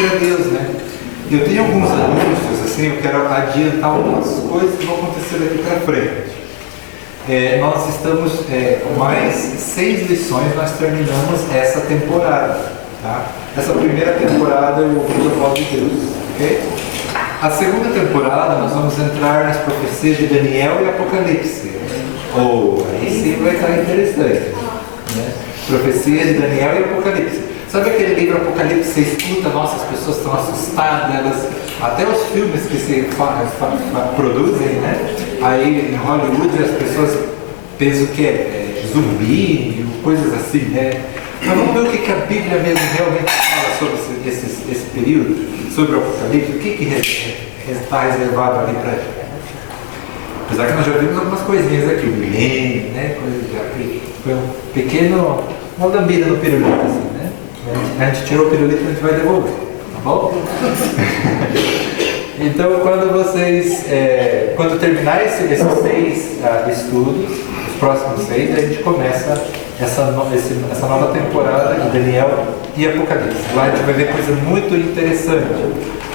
obedecer a Deus, né? Eu tenho alguns anúncios, assim, eu quero adiantar algumas coisas que vão acontecer daqui para frente. Nós estamos com mais 6 lições, nós terminamos essa temporada, tá? Essa primeira temporada eu ouvi a voz de Deus, ok? A segunda temporada nós vamos entrar nas profecias de Daniel e Apocalipse. Aí sim vai estar interessante, né? Profecias de Daniel e Apocalipse. Sabe aquele livro Apocalipse, você escuta, nossa, as pessoas estão assustadas, até os filmes que se produzem, né? Aí em Hollywood as pessoas pensam que é zumbi, coisas assim, né? Mas vamos ver o que a Bíblia mesmo realmente fala sobre esse período, sobre o Apocalipse, o que está reservado ali para a gente. Apesar que nós já vimos algumas coisinhas aqui, o milênio, né? Foi um pequeno, uma lambida no pirulito, assim, né? A gente tirou o pirulito e a gente vai devolver, tá bom? Então, quando terminar esses 6 estudos, os próximos 6, a gente começa essa nova temporada de Daniel e Apocalipse. Lá a gente vai ver coisa muito interessante.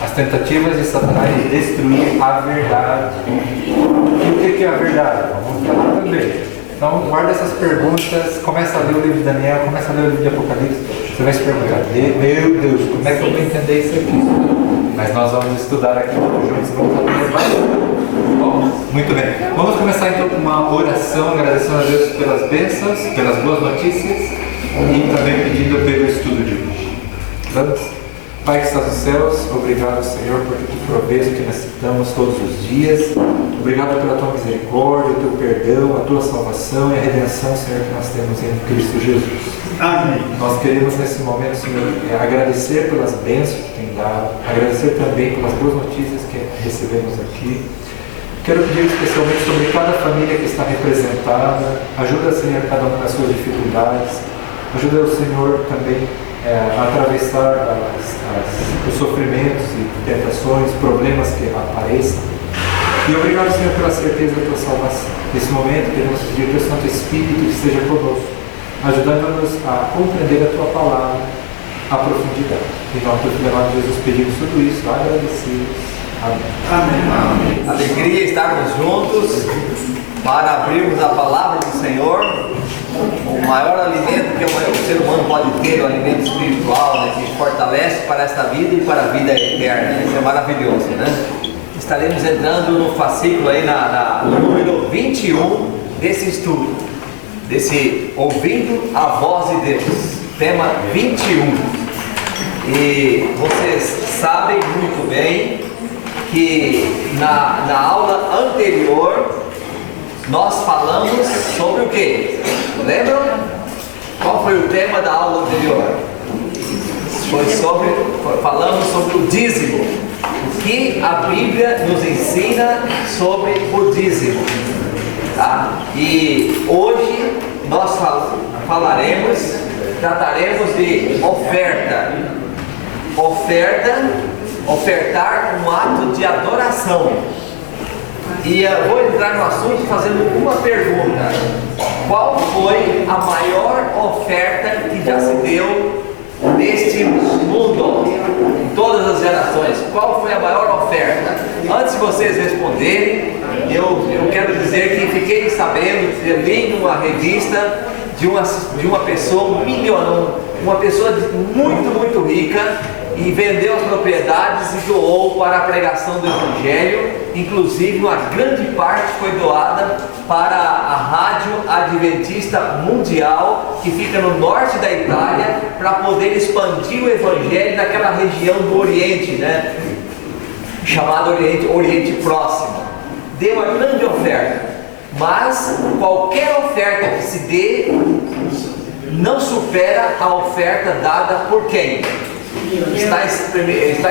As tentativas de Satanás de destruir a verdade. E o que é a verdade? Vamos falar também. Então, guarda essas perguntas, começa a ler o livro de Daniel, começa a ler o livro de Apocalipse. Você vai se perguntar, meu Deus, como é que eu vou entender isso aqui? Mas nós vamos estudar aqui juntos, vamos aprender bastante. Bom, muito bem. Vamos começar então com uma oração, agradecendo a Deus pelas bênçãos, pelas boas notícias e também pedindo pelo estudo de hoje. Vamos? Pai que estás nos céus, obrigado, Senhor, porque Tu provês o que necessitamos todos os dias. Obrigado pela Tua misericórdia, o Teu perdão, a Tua salvação e a redenção, Senhor, que nós temos em Cristo Jesus. Amém. Nós queremos nesse momento, Senhor, agradecer pelas bênçãos que tem dado, agradecer também pelas boas notícias que recebemos aqui. Quero pedir especialmente sobre cada família que está representada. Ajuda, Senhor, cada um nas suas dificuldades. Ajuda o Senhor também a atravessar os sofrimentos e tentações, problemas que apareçam. E obrigado, Senhor, pela certeza da Tua salvação. Nesse momento, queremos pedir que o Santo Espírito que esteja conosco, ajudando-nos a compreender a Tua palavra, a profundidade. Em nome do Filho amado Jesus, pedimos tudo isso, agradecidos. Amém. Amém. Amém. Alegria estarmos juntos para abrirmos a palavra do Senhor. O maior alimento que o ser humano pode ter, o alimento espiritual, né, que fortalece para esta vida e para a vida eterna. Isso é maravilhoso, né? Estaremos entrando no fascículo aí no número 21 desse estudo, desse Ouvindo a Voz de Deus, tema 21. E vocês sabem muito bem que na aula anterior nós falamos sobre o quê? Lembram? Qual foi o tema da aula anterior? Falamos sobre o dízimo. O que a Bíblia nos ensina sobre o dízimo. Tá? E hoje nós trataremos de oferta. Ofertar um ato de adoração. E eu vou entrar no assunto fazendo uma pergunta. Qual foi a maior oferta que já se deu neste mundo, em todas as gerações? Qual foi a maior oferta? Antes de vocês responderem, eu quero dizer que fiquei sabendo, eu li numa revista de uma pessoa uma pessoa muito, muito rica, e vendeu as propriedades e doou para a pregação do Evangelho. Inclusive uma grande parte foi doada para a Rádio Adventista Mundial, que fica no norte da Itália, para poder expandir o Evangelho naquela região do Oriente, né? Chamado Oriente Próximo. Deu uma grande oferta, mas qualquer oferta que se dê não supera a oferta dada por quem? Está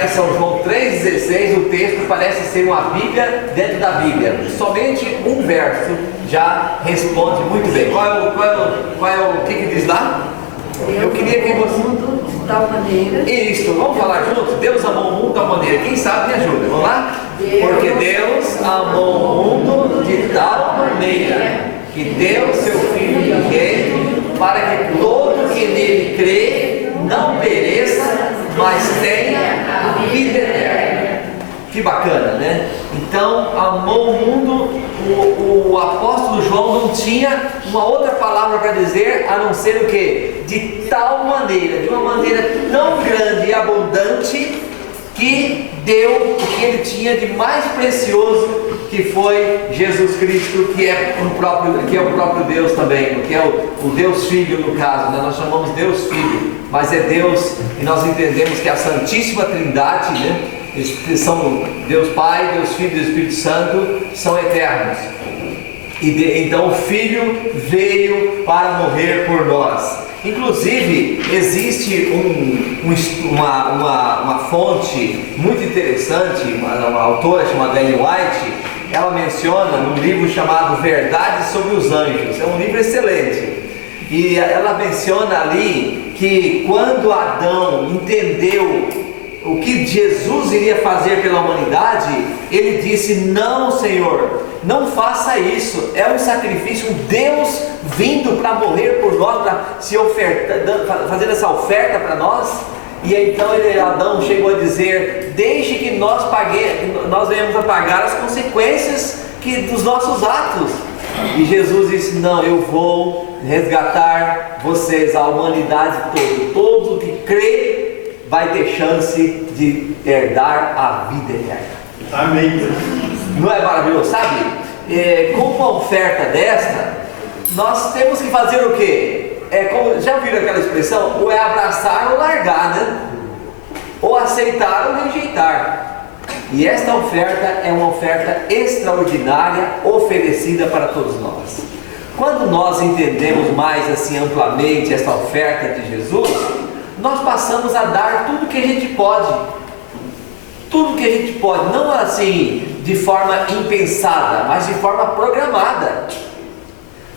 em São João 3,16, o texto parece ser uma Bíblia dentro da Bíblia. Somente um verso já responde muito bem. O que diz lá? Eu queria que você... de tal maneira. Isso, vamos falar juntos? Deus amou o mundo de tal maneira. Quem sabe me ajuda, vamos lá? Porque Deus amou o mundo de tal maneira que deu seu Filho unigênito para que todo que nele crê não pereça, mas tenha a vida eterna. Que bacana, né? Então, amou o mundo. O apóstolo João não tinha uma outra palavra para dizer a não ser o que? De tal maneira, de uma maneira tão grande e abundante, que deu o que ele tinha de mais precioso, que foi Jesus Cristo, que é o próprio Deus também, que é o Deus Filho no caso, né? Nós chamamos Deus Filho, mas é Deus, e nós entendemos que a Santíssima Trindade, né? São Deus Pai, Deus Filho e Espírito Santo, são eternos. Então o Filho veio para morrer por nós. Inclusive existe uma fonte muito interessante, uma autora chamada Ellen White. Ela menciona num livro chamado Verdade sobre os Anjos. É um livro excelente. E ela menciona ali que quando Adão entendeu o que Jesus iria fazer pela humanidade, ele disse: não, Senhor, não faça isso, é um sacrifício, um Deus vindo para morrer por nós, para fazer essa oferta para nós. E então Adão chegou a dizer: deixe que nós venhamos a pagar as consequências dos nossos atos. E Jesus disse: não, eu vou resgatar vocês, a humanidade toda, todo que crê vai ter chance de herdar a vida eterna. Amém. Não é maravilhoso? Sabe? Com uma oferta desta, nós temos que fazer o quê? Já ouviram aquela expressão? Ou é abraçar ou largar, né? Ou aceitar ou rejeitar. E esta oferta é uma oferta extraordinária, oferecida para todos nós. Quando nós entendemos mais assim amplamente esta oferta de Jesus, nós passamos a dar tudo que a gente pode. Tudo que a gente pode, não assim de forma impensada, mas de forma programada.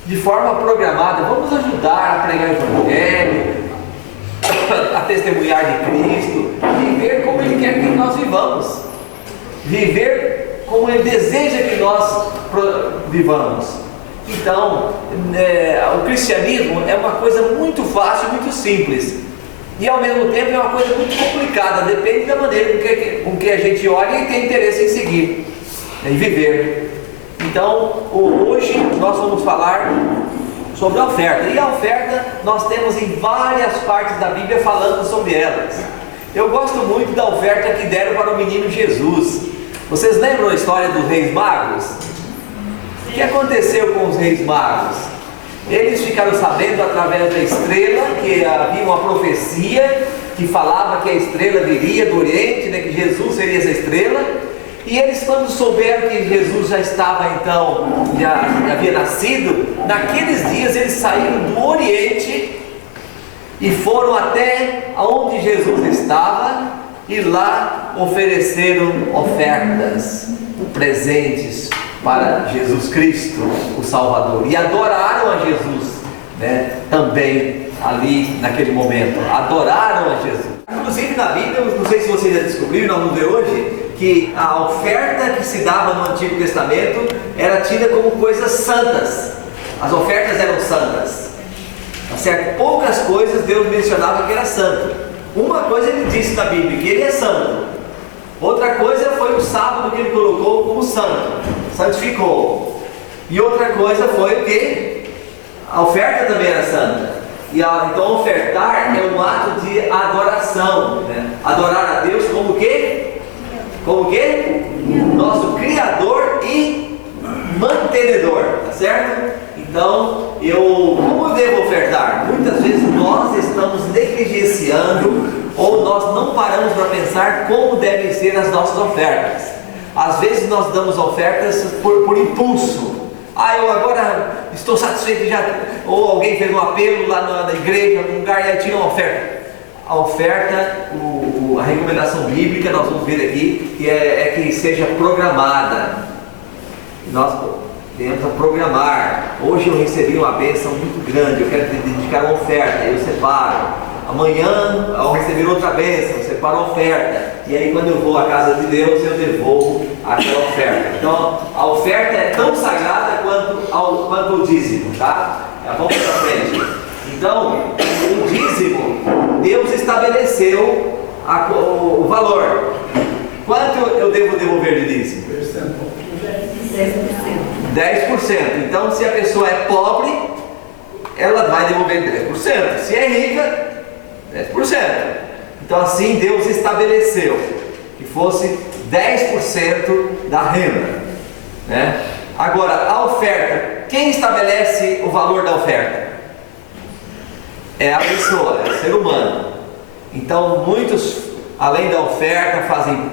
De forma programada, vamos ajudar a pregar o Evangelho, a testemunhar de Cristo, viver como Ele quer que nós vivamos, viver como Ele deseja que nós vivamos. Então, o cristianismo é uma coisa muito fácil, muito simples. E ao mesmo tempo é uma coisa muito complicada, depende da maneira com que a gente olha e tem interesse em seguir, em viver. Então, hoje nós vamos falar sobre a oferta. E a oferta nós temos em várias partes da Bíblia falando sobre elas. Eu gosto muito da oferta que deram para o menino Jesus. Vocês lembram a história dos reis magos? O que aconteceu com os reis magos? Eles ficaram sabendo através da estrela que havia uma profecia que falava que a estrela viria do Oriente, né, que Jesus seria essa estrela. E eles, quando souberam que Jesus já estava então, já havia nascido, naqueles dias eles saíram do Oriente e foram até onde Jesus estava, e lá ofereceram ofertas, presentes para Jesus Cristo, o Salvador, e adoraram a Jesus, né, também ali naquele momento, adoraram a Jesus. Inclusive na Bíblia, não sei se vocês já descobriram, nós vamos ver hoje, que a oferta que se dava no Antigo Testamento era tida como coisas santas. As ofertas eram santas, tá certo? Poucas coisas Deus mencionava que era santo. Uma coisa Ele disse na Bíblia, que Ele é santo. Outra coisa foi o sábado que Ele colocou como santo, santificou. E outra coisa foi o que? A oferta também era santa. Então ofertar é um ato de adoração, né? Adorar a Deus como o quê? Como o quê? Nosso Criador e mantenedor, tá certo? Então, como eu devo ofertar? Muitas vezes nós estamos negligenciando, ou nós não paramos para pensar como devem ser as nossas ofertas. Às vezes nós damos ofertas por impulso. Eu agora estou satisfeito já, ou alguém fez um apelo lá na igreja, num lugar, e aí tira uma oferta. A oferta, a recomendação bíblica, nós vamos ver aqui, que é que seja programada. Nós tentamos programar. Hoje eu recebi uma bênção muito grande, eu quero dedicar uma oferta, eu separo. Amanhã, ao receber outra bênção, eu separo a oferta. E aí quando eu vou à casa de Deus, eu devolvo aquela oferta. Então, a oferta é tão sagrada quanto o dízimo, tá? Vamos para frente. Então, o dízimo, Deus estabeleceu o valor. Quanto eu devo devolver de dízimo? 10%. Então, se a pessoa é pobre, ela vai devolver 10%. Se é rica, 10%. Então, assim Deus estabeleceu que fosse 10% da renda, né? Agora, a oferta, quem estabelece o valor da oferta? É a pessoa, é o ser humano. Então, muitos, além da oferta, fazem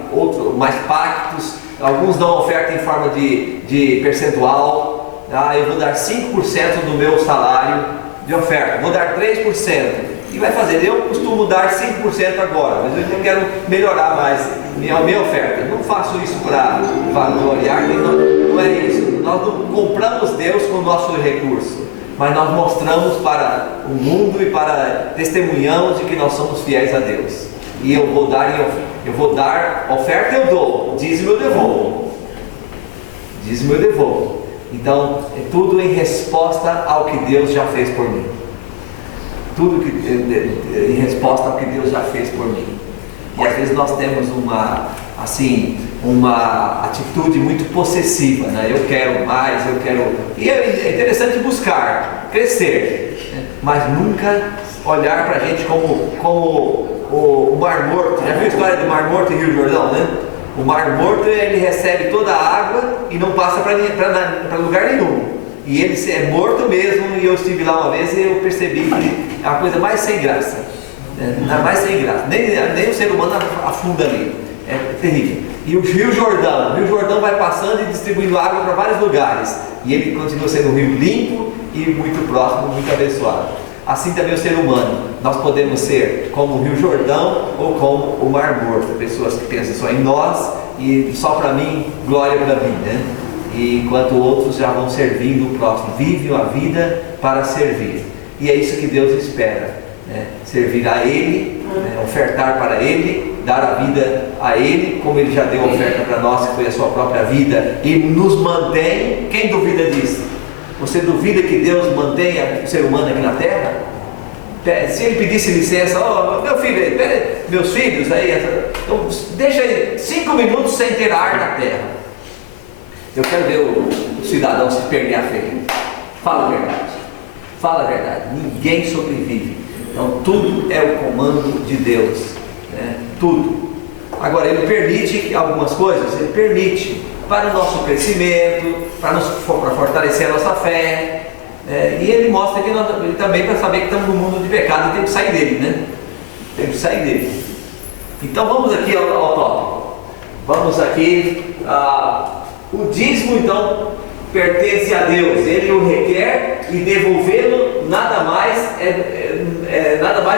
mais pactos. Alguns dão oferta em forma de percentual. Eu vou dar 5% do meu salário de oferta, vou dar 3%. E vai fazer, eu costumo dar 5% agora, mas eu quero melhorar mais a minha oferta. Não faço isso para vangloriar, não é isso. Nós não compramos Deus com o nosso recurso, mas nós mostramos para o mundo e testemunhamos de que nós somos fiéis a Deus. E eu vou dar oferta, eu dou, dízimo eu devolvo. Dízimo eu devolvo. Então, é tudo em resposta ao que Deus já fez por mim. Tudo em resposta ao que Deus já fez por mim. E às vezes nós temos uma atitude muito possessiva, né? Eu quero mais, eu quero... E é interessante buscar, crescer, né? Mas nunca olhar para a gente como o Mar Morto. Já viu a história do Mar Morto em Rio Jordão, né? O Mar Morto, ele recebe toda a água e não passa para lugar nenhum. E ele é morto mesmo, e eu estive lá uma vez e eu percebi que é a coisa mais sem graça, né? Mais sem graça, nem o ser humano afunda ali, é terrível. E o Rio Jordão vai passando e distribuindo água para vários lugares, e ele continua sendo um rio limpo e muito próximo, muito abençoado. Assim também o ser humano, nós podemos ser como o Rio Jordão ou como o Mar Morto, pessoas que pensam só em nós e só para mim, glória para mim, né? E enquanto outros já vão servindo o próximo, vivem a vida para servir. E é isso que Deus espera, né? Servir a Ele, né? Ofertar para Ele, dar a vida a Ele, como Ele já deu oferta para nós, que foi a sua própria vida, e nos mantém. Quem duvida disso? Você duvida que Deus mantenha o ser humano aqui na terra? Se Ele pedisse licença, meu filho, meus filhos aí, então deixa aí 5 minutos sem ter ar na terra. Eu quero ver o cidadão se perder a fé. Fala a verdade. Fala a verdade. Ninguém sobrevive. Então tudo é o comando de Deus, né? Tudo. Agora Ele permite algumas coisas. Ele permite para o nosso crescimento, para fortalecer a nossa fé, e Ele mostra que ele também para saber que estamos no mundo de pecado e temos que sair dele, né? Temos que sair dele. Então vamos aqui ao tópico. Vamos aqui o dízimo, então, pertence a Deus. Ele o requer e devolvê-lo nada mais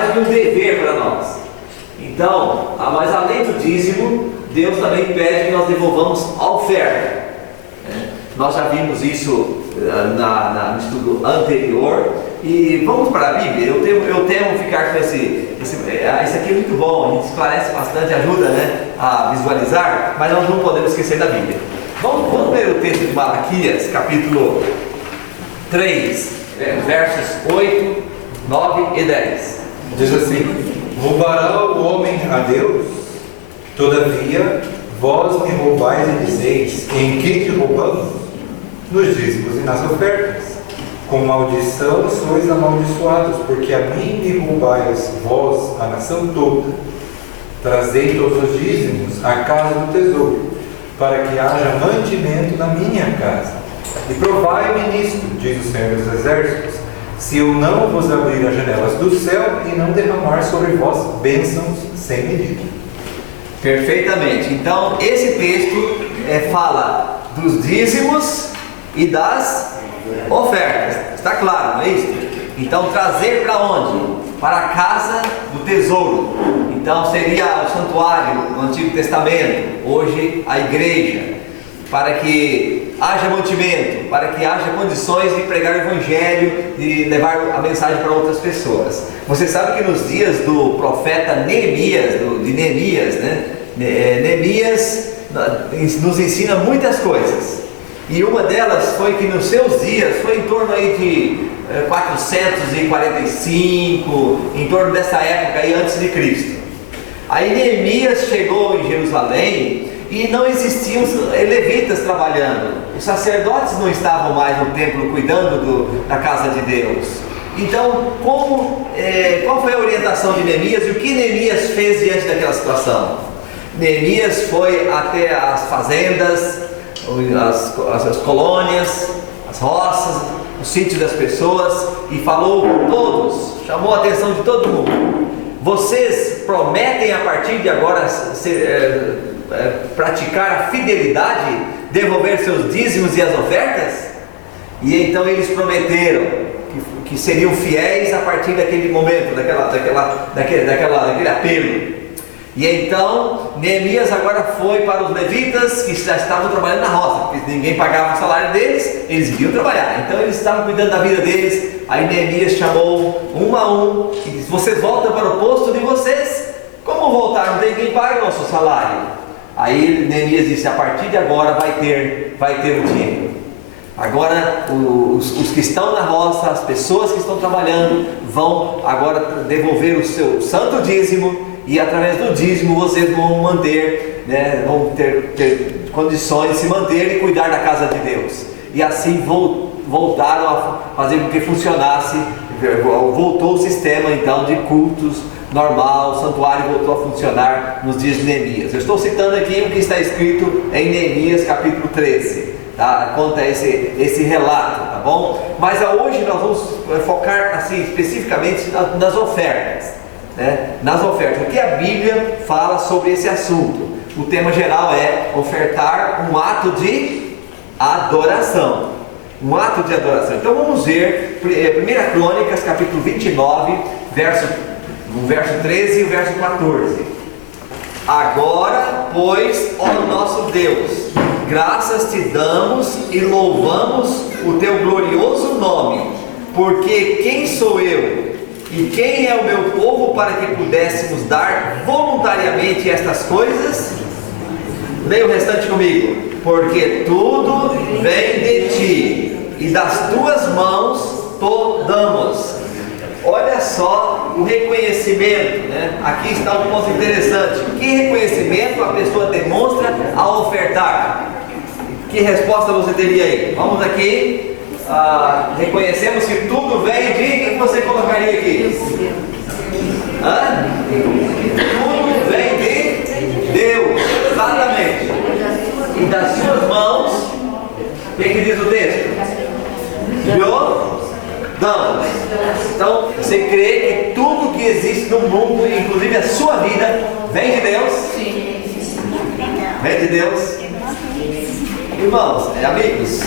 do que um dever para nós. Então, mas além do dízimo, Deus também pede que nós devolvamos a oferta. Nós já vimos isso no estudo anterior. E vamos para a Bíblia. Eu temo ficar com isso aqui é muito bom, a gente esclarece bastante, ajuda, né, a visualizar, mas nós não podemos esquecer da Bíblia. Vamos ler o texto de Malaquias, capítulo 3, versos 8, 9 e 10. Diz assim: roubará o homem a Deus? Todavia, vós me roubais e dizeis: em que te roubamos? Nos dízimos e nas ofertas. Com maldição sois amaldiçoados, porque a mim me roubais vós, a nação toda. Trazei todos os dízimos à casa do tesouro, para que haja mantimento na minha casa. E provai-me nisto, diz o Senhor dos Exércitos, se eu não vos abrir as janelas do céu e não derramar sobre vós bênçãos sem medida. Perfeitamente. Então, esse texto fala dos dízimos e das ofertas. Está claro, não é isso? Então, trazer para onde? Para a casa do tesouro. Então, seria o santuário no Antigo Testamento, hoje a igreja, para que haja mantimento, para que haja condições de pregar o Evangelho, de levar a mensagem para outras pessoas. Você sabe que nos dias do profeta Neemias, né? Neemias nos ensina muitas coisas. E uma delas foi que nos seus dias, foi em torno aí de 445, em torno dessa época aí antes de Cristo. Aí Neemias chegou em Jerusalém e não existiam os levitas trabalhando. Os sacerdotes não estavam mais no templo cuidando da casa de Deus. Então, qual foi a orientação de Neemias e o que Neemias fez diante daquela situação? Neemias foi até as fazendas, as colônias, as roças, os sítios das pessoas e falou com todos, chamou a atenção de todo mundo. Vocês prometem a partir de agora praticar a fidelidade, devolver seus dízimos e as ofertas? E então eles prometeram que seriam fiéis a partir daquele momento, daquele apelo. E então Neemias agora foi para os levitas que já estavam trabalhando na roça, porque ninguém pagava o salário deles, eles iriam trabalhar, então eles estavam cuidando da vida deles. Aí Neemias chamou um a um e disse: vocês voltam para o posto de vocês? Como voltar? Não tem quem pague o nosso salário. Aí Neemias disse: a partir de agora vai ter o dinheiro. Agora os que estão na roça, as pessoas que estão trabalhando, vão agora devolver o seu santo dízimo, e através do dízimo vocês vão manter, vão ter condições de se manter e cuidar da casa de Deus. E assim voltaram a fazer com que funcionasse, voltou o sistema então de cultos normal, o santuário voltou a funcionar nos dias de Neemias. Eu estou citando aqui o que está escrito em Neemias capítulo 13. Tá? Conta esse relato, tá bom? Mas hoje nós vamos focar assim, especificamente nas ofertas, nas ofertas. O que a Bíblia fala sobre esse assunto? O tema geral é ofertar um ato de adoração. Um ato de adoração. Então vamos ver 1 Crônicas capítulo 29, verso 13 e o verso 14. Agora, pois, ó nosso Deus, graças te damos e louvamos o teu glorioso nome, porque quem sou eu e quem é o meu povo para que pudéssemos dar voluntariamente estas coisas? Leia o restante comigo. Porque tudo vem de ti e das tuas mãos te damos. Olha só o reconhecimento, Aqui está um ponto interessante. Que reconhecimento a pessoa demonstra ao ofertar? Que resposta você teria aí? Vamos aqui. Reconhecemos que tudo vem de... O que você colocaria aqui? Tudo vem de Deus. Exatamente. E das suas mãos, o que diz o texto? Damos. Então, você crê que tudo que existe no mundo, inclusive a sua vida, vem de Deus? Sim. Vem de Deus? Irmãos, amigos,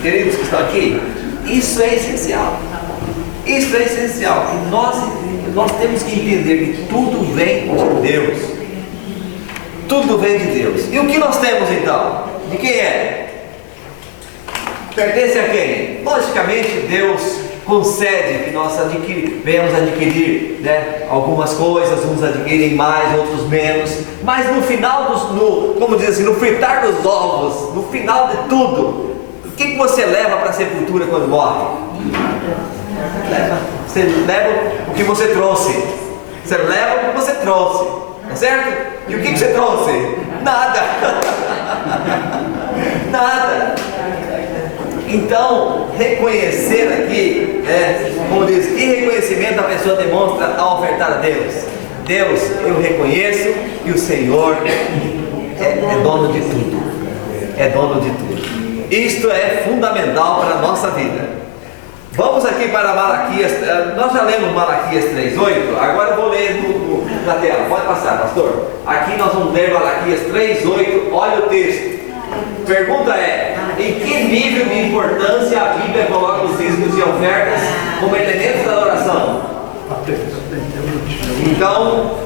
queridos que estão aqui, isso é essencial. Isso é essencial. E nós temos que entender que tudo vem de Deus. Tudo vem de Deus. E o que nós temos então? De quem é? Pertence a quem? Logicamente, Deus concede que nós venhamos adquirir algumas coisas, uns adquirem mais, outros menos, mas no final como diz assim, no fritar dos ovos, no final de tudo, o que você leva para a sepultura quando morre? Você leva o que você trouxe. Você leva o que você trouxe, tá certo? E o que você trouxe? Nada. Nada. Então, reconhecer aqui, como diz, que reconhecimento a pessoa demonstra ao ofertar a Deus? Deus, eu reconheço que o Senhor é dono de tudo. É dono de tudo. Isto é fundamental para a nossa vida. Vamos aqui para Malaquias. Nós já lemos Malaquias 3:8. Agora eu vou ler na tela. Pode passar, pastor. Aqui nós vamos ler Malaquias 3:8. Olha o texto. Pergunta é: em que nível de importância a Bíblia coloca os dízimos e ofertas como elementos da adoração? Então,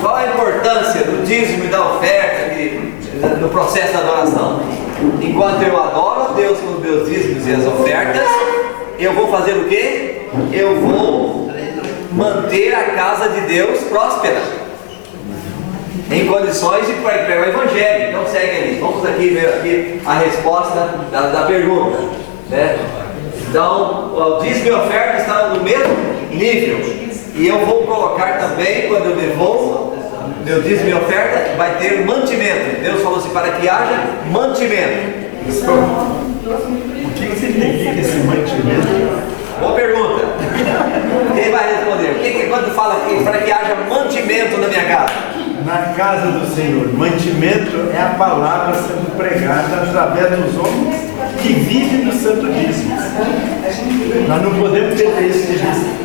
qual a importância do dízimo e da oferta no processo da adoração? Enquanto eu adoro a Deus com os meus dízimos e as ofertas, eu vou fazer o quê? Eu vou manter a casa de Deus próspera, em condições de pregar o Evangelho. Então segue ali. Vamos aqui ver aqui a resposta da pergunta, Então, o dízimo e a oferta estão no mesmo nível. E eu vou colocar também, quando eu devolvo, meu dízimo e oferta, vai ter mantimento. Deus falou assim, para que haja mantimento. O que significa esse mantimento? Boa pergunta. Quem vai responder? O que é quando fala aqui, para que haja mantimento na minha casa? Na casa do Senhor, mantimento é a palavra sendo pregada através dos homens que vivem no santo dízimo. Nós não podemos ter isso de vista.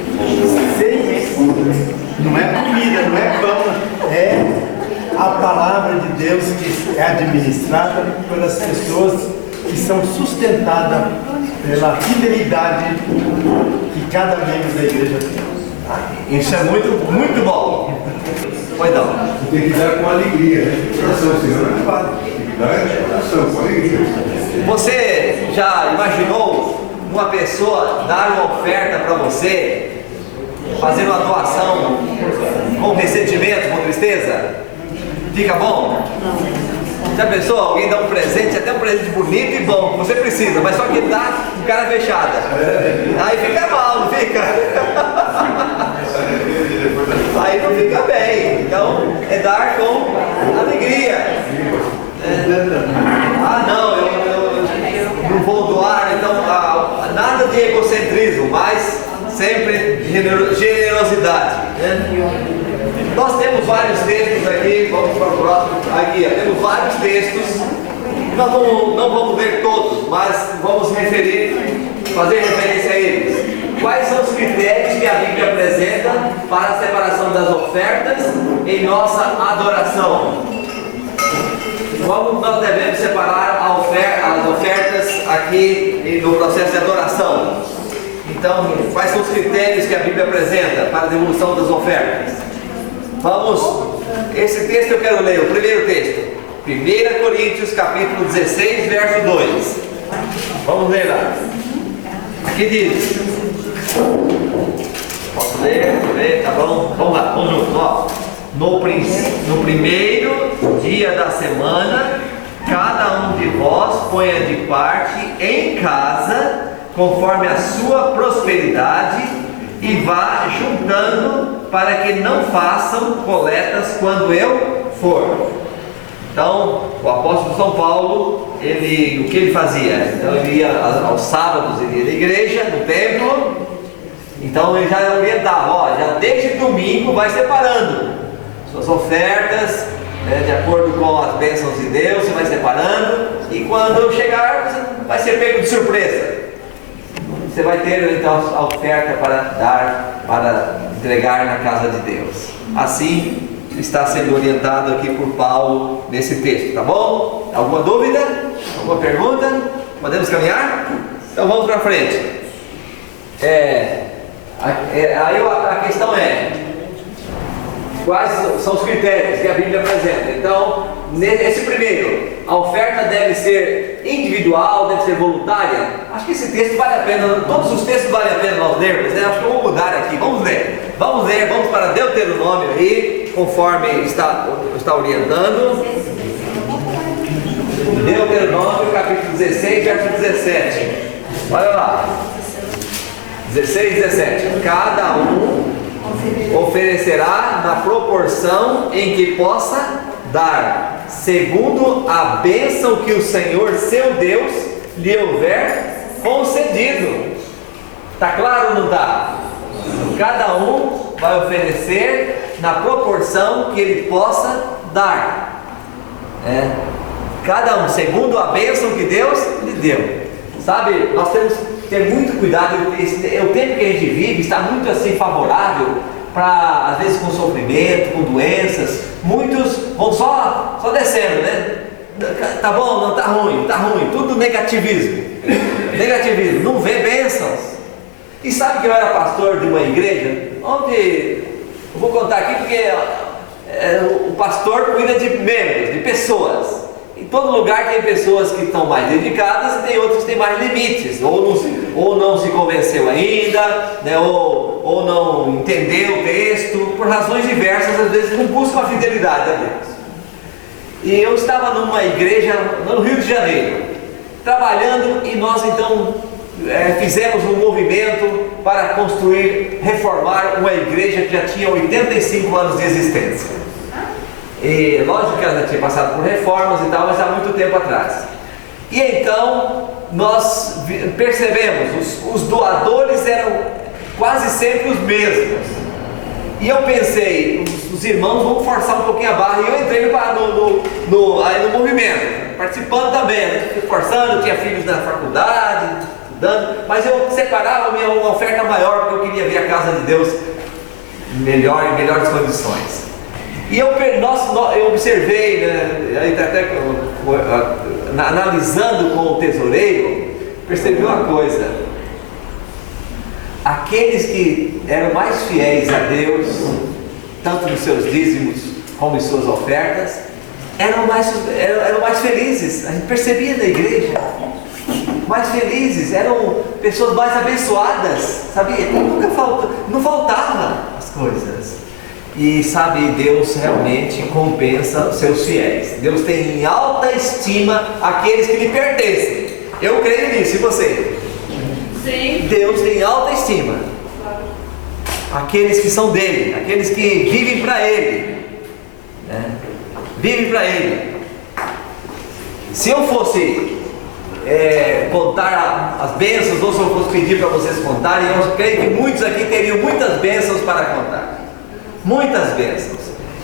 Não é comida, não é pão, é a palavra de Deus que é administrada pelas pessoas que são sustentadas pela fidelidade que cada membro da igreja tem. Isso é muito bom. Pois não. Tem que dar com alegria, né? Coração, Senhor, não é fácil. Tem que dar de coração, com alegria. Você já imaginou uma pessoa dar uma oferta para você, fazer uma doação com ressentimento, com tristeza? Fica bom? Já pensou? Alguém dá um presente, até um presente bonito e bom, que você precisa, mas só que ele dá com cara fechada. Aí fica mal, não fica? Aí não fica bem. Então é dar com alegria. Não, eu não vou doar, então nada de egocentrismo, mas sempre generosidade. Né? Nós temos vários textos aqui, vamos para o próximo, aqui, temos vários textos, nós não vamos ler todos, mas vamos fazer referência a eles. Quais são os critérios que a Bíblia apresenta para a separação das ofertas em nossa adoração? Como nós devemos separar as ofertas aqui no processo de adoração? Então, quais são os critérios que a Bíblia apresenta para a devolução das ofertas? Esse texto eu quero ler, o primeiro texto, 1 Coríntios capítulo 16, verso 2. Vamos ler lá. Aqui diz, posso ler? Tá bom? Vamos lá, vamos juntos. Ó. No primeiro dia da semana, cada um de vós ponha de parte em casa, conforme a sua prosperidade, e vá juntando, para que não façam coletas quando eu for. Então, o apóstolo São Paulo, o que ele fazia? Então, ele ia aos sábados, ele ia na igreja, no templo. Então, ele já orientava, já desde domingo vai separando suas ofertas, né, de acordo com as bênçãos de Deus, você vai separando. E quando chegar, você vai ser pego de surpresa. Você vai ter então a oferta para dar, para entregar na casa de Deus. Assim está sendo orientado aqui por Paulo nesse texto, tá bom? Alguma dúvida? Alguma pergunta? Podemos caminhar? Então vamos para frente. Aí a questão é: quais são os critérios que a Bíblia apresenta? Então, nesse primeiro, a oferta deve ser individual, deve ser voluntária. Acho que esse texto vale a pena, todos os textos valem a pena nós lermos, né? Acho que eu vou mudar aqui, vamos ler, vamos para Deuteronômio aí, conforme está orientando. Deuteronômio capítulo 16, verso 17. Olha lá, 16 e 17. Cada um oferecerá na proporção em que possa dar, segundo a bênção que o Senhor seu Deus lhe houver concedido. Está claro ou não está? Cada um vai oferecer na proporção que ele possa dar. Cada um, segundo a bênção que Deus lhe deu. Sabe, nós temos que ter muito cuidado. O tempo que a gente vive está muito assim favorável para, às vezes, com sofrimento, com doenças. Muitos vão só descendo, né? Tá bom, não, tá ruim, tudo negativismo. Negativismo, não vê bênçãos. E sabe que eu era pastor de uma igreja onde, eu vou contar aqui porque o pastor cuida de membros, de pessoas. Em todo lugar tem pessoas que estão mais dedicadas e tem outras que têm mais limites, ou não se convenceu ainda, né, ou não entendeu o texto, por razões diversas, às vezes não buscam a fidelidade a Deus. E eu estava numa igreja no Rio de Janeiro, trabalhando, e nós então fizemos um movimento para construir, reformar uma igreja que já tinha 85 anos de existência. E lógico que ela já tinha passado por reformas e tal, mas há muito tempo atrás. E então nós percebemos, os doadores eram quase sempre os mesmos. E eu pensei, os irmãos vão forçar um pouquinho a barra, e eu entrei aí no movimento, participando também, forçando, tinha filhos na faculdade, estudando, mas eu separava uma oferta maior, porque eu queria ver a casa de Deus em melhores condições. E eu observei, né, até analisando com o tesoureiro, percebi uma coisa: aqueles que eram mais fiéis a Deus, tanto nos seus dízimos como em suas ofertas, eram mais felizes. A gente percebia na igreja, mais felizes, eram pessoas mais abençoadas, sabia? Não faltava as coisas. E sabe, Deus realmente compensa os seus fiéis. Deus tem em alta estima aqueles que lhe pertencem. Eu creio nisso, e você? Sim. Deus tem alta estima aqueles que são dele, aqueles que vivem para ele, né? Vivem para ele. Se eu fosse contar as bênçãos, ou se eu fosse pedir para vocês contarem, eu creio que muitos aqui teriam muitas bênçãos para contar. Muitas bênçãos.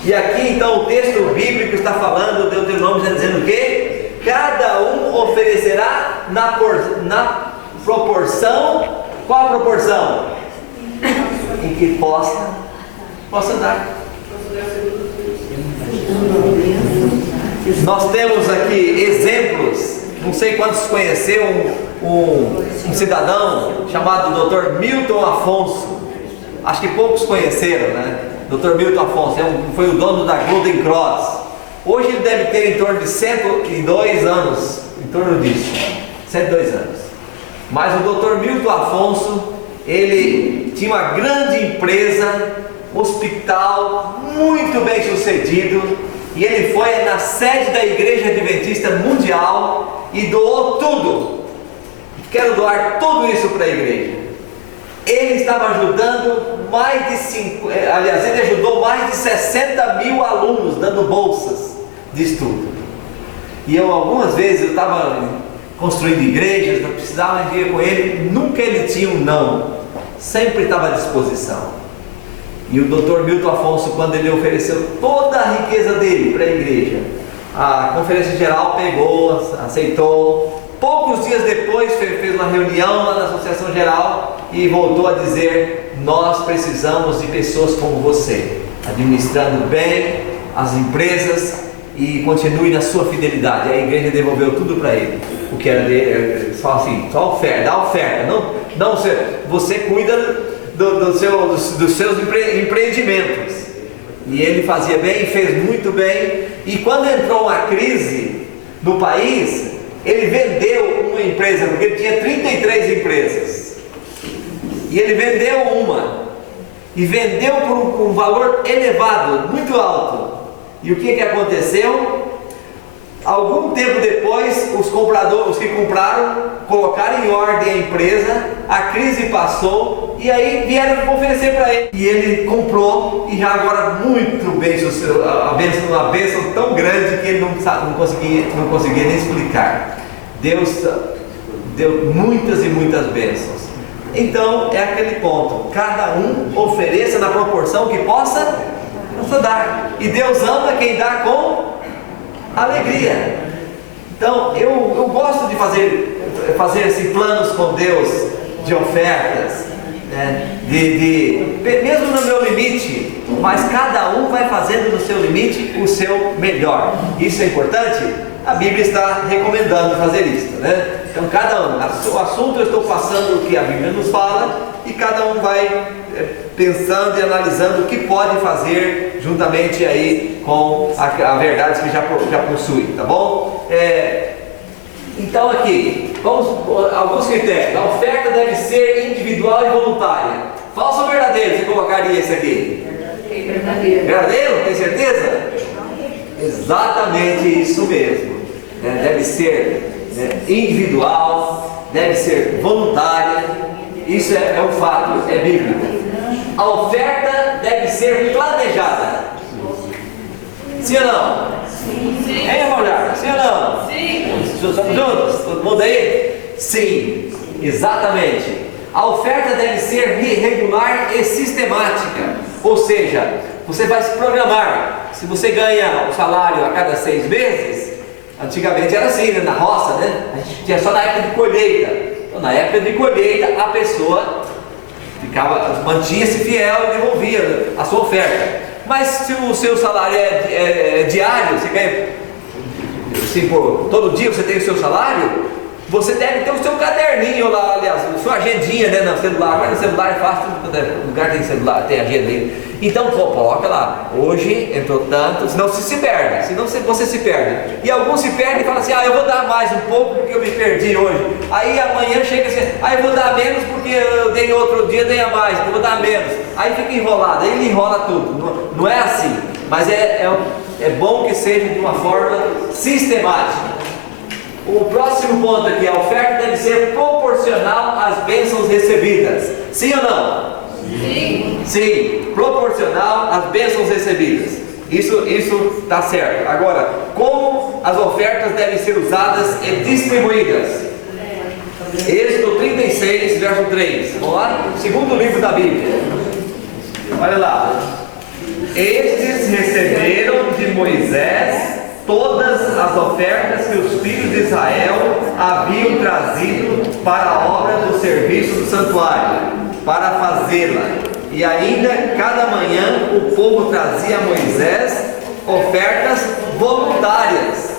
E aqui então o texto bíblico está falando, Deuteronômio está dizendo o quê? Cada um oferecerá na proporção. Qual a proporção? Em que possa dar. Nós temos aqui exemplos. Não sei quantos conheceu um cidadão chamado Dr. Milton Afonso. Acho que poucos conheceram, né? Dr. Milton Afonso foi o dono da Golden Cross. Hoje ele deve ter em torno de 102 anos, em torno disso, 102 anos. Mas o Dr. Milton Afonso, ele tinha uma grande empresa, hospital, muito bem sucedido, e ele foi na sede da Igreja Adventista Mundial e doou tudo. Quero doar tudo isso para a igreja. Ele estava ajudando ele ajudou mais de 60 mil alunos, dando bolsas de estudo. E algumas vezes eu estava construindo igrejas, eu precisava ir com ele, nunca ele tinha um não, sempre estava à disposição. E o Dr. Milton Afonso, quando ele ofereceu toda a riqueza dele para a igreja, a conferência geral pegou, aceitou. Poucos dias depois fez uma reunião lá na Associação Geral e voltou a dizer: nós precisamos de pessoas como você, administrando bem as empresas, e continue na sua fidelidade. A igreja devolveu tudo para ele, o que era dele, só oferta, dá oferta, não você cuida dos seus empreendimentos. E ele fazia bem, fez muito bem. E quando entrou uma crise no país, ele vendeu uma empresa, porque ele tinha 33 empresas, e ele vendeu uma, e vendeu por um valor elevado, muito alto. E o que aconteceu? Algum tempo depois, os que compraram, colocaram em ordem a empresa, a crise passou, e aí vieram oferecer para ele. E ele comprou, e já agora muito bem, uma bênção tão grande que ele não conseguia nem explicar. Deus deu muitas e muitas bênçãos. Então é aquele ponto: cada um ofereça na proporção que possa dar. E Deus ama quem dá com alegria. Então eu gosto de fazer esses planos com Deus de ofertas, né? Mesmo no meu limite, mas cada um vai fazendo no seu limite o seu melhor. Isso é importante. A Bíblia está recomendando fazer isso, né? Então cada um, o assunto eu estou passando o que a Bíblia nos fala, e cada um vai pensando e analisando o que pode fazer juntamente aí com a verdade que já possui, tá bom? Então aqui, alguns critérios. A oferta deve ser individual e voluntária. Falso ou verdadeiro? Você colocaria esse aqui? Verdadeiro. Verdadeiro? Tem certeza? Exatamente isso mesmo. Deve ser individual deve ser voluntária, isso é um fato, é bíblico. A oferta deve ser planejada. Sim ou não? Sim. Hein, mulher? Sim ou não? Sim. Estamos juntos? Todo mundo aí? Sim, exatamente. A oferta deve ser regular e sistemática. Ou seja, você vai se programar. Se você ganha o salário a cada 6 meses, antigamente era assim, né? Na roça, né? A gente tinha só na época de colheita. Então, na época de colheita, a pessoa mantinha-se fiel e devolvia a sua oferta. Mas se o seu salário é diário, você ganha, assim, todo dia você tem o seu salário, você deve ter o seu caderninho lá, aliás, a sua agendinha, né, no celular. Agora no celular é fácil, todo lugar tem celular, tem agenda aí. Então coloca lá, hoje entrou tanto, senão você se perde, senão você se perde. E alguns se perdem e falam assim, eu vou dar mais um pouco porque eu me perdi hoje. Aí amanhã chega assim, eu vou dar menos porque eu dei no outro dia, dei a mais, eu vou dar menos. Aí fica enrolado, aí ele enrola tudo. Não é assim, mas é bom que seja de uma forma sistemática. O próximo ponto aqui, a oferta deve ser proporcional às bênçãos recebidas. Sim ou não? Sim. Sim, proporcional às bênçãos recebidas. Isso está certo. Agora, como as ofertas devem ser usadas e distribuídas? Êxodo 36, verso 3. Vamos lá? Segundo livro da Bíblia. Olha lá. Estes receberam de Moisés todas as ofertas que os filhos de Israel haviam trazido para a obra do serviço do santuário, para fazê-la. E ainda cada manhã o povo trazia a Moisés ofertas voluntárias.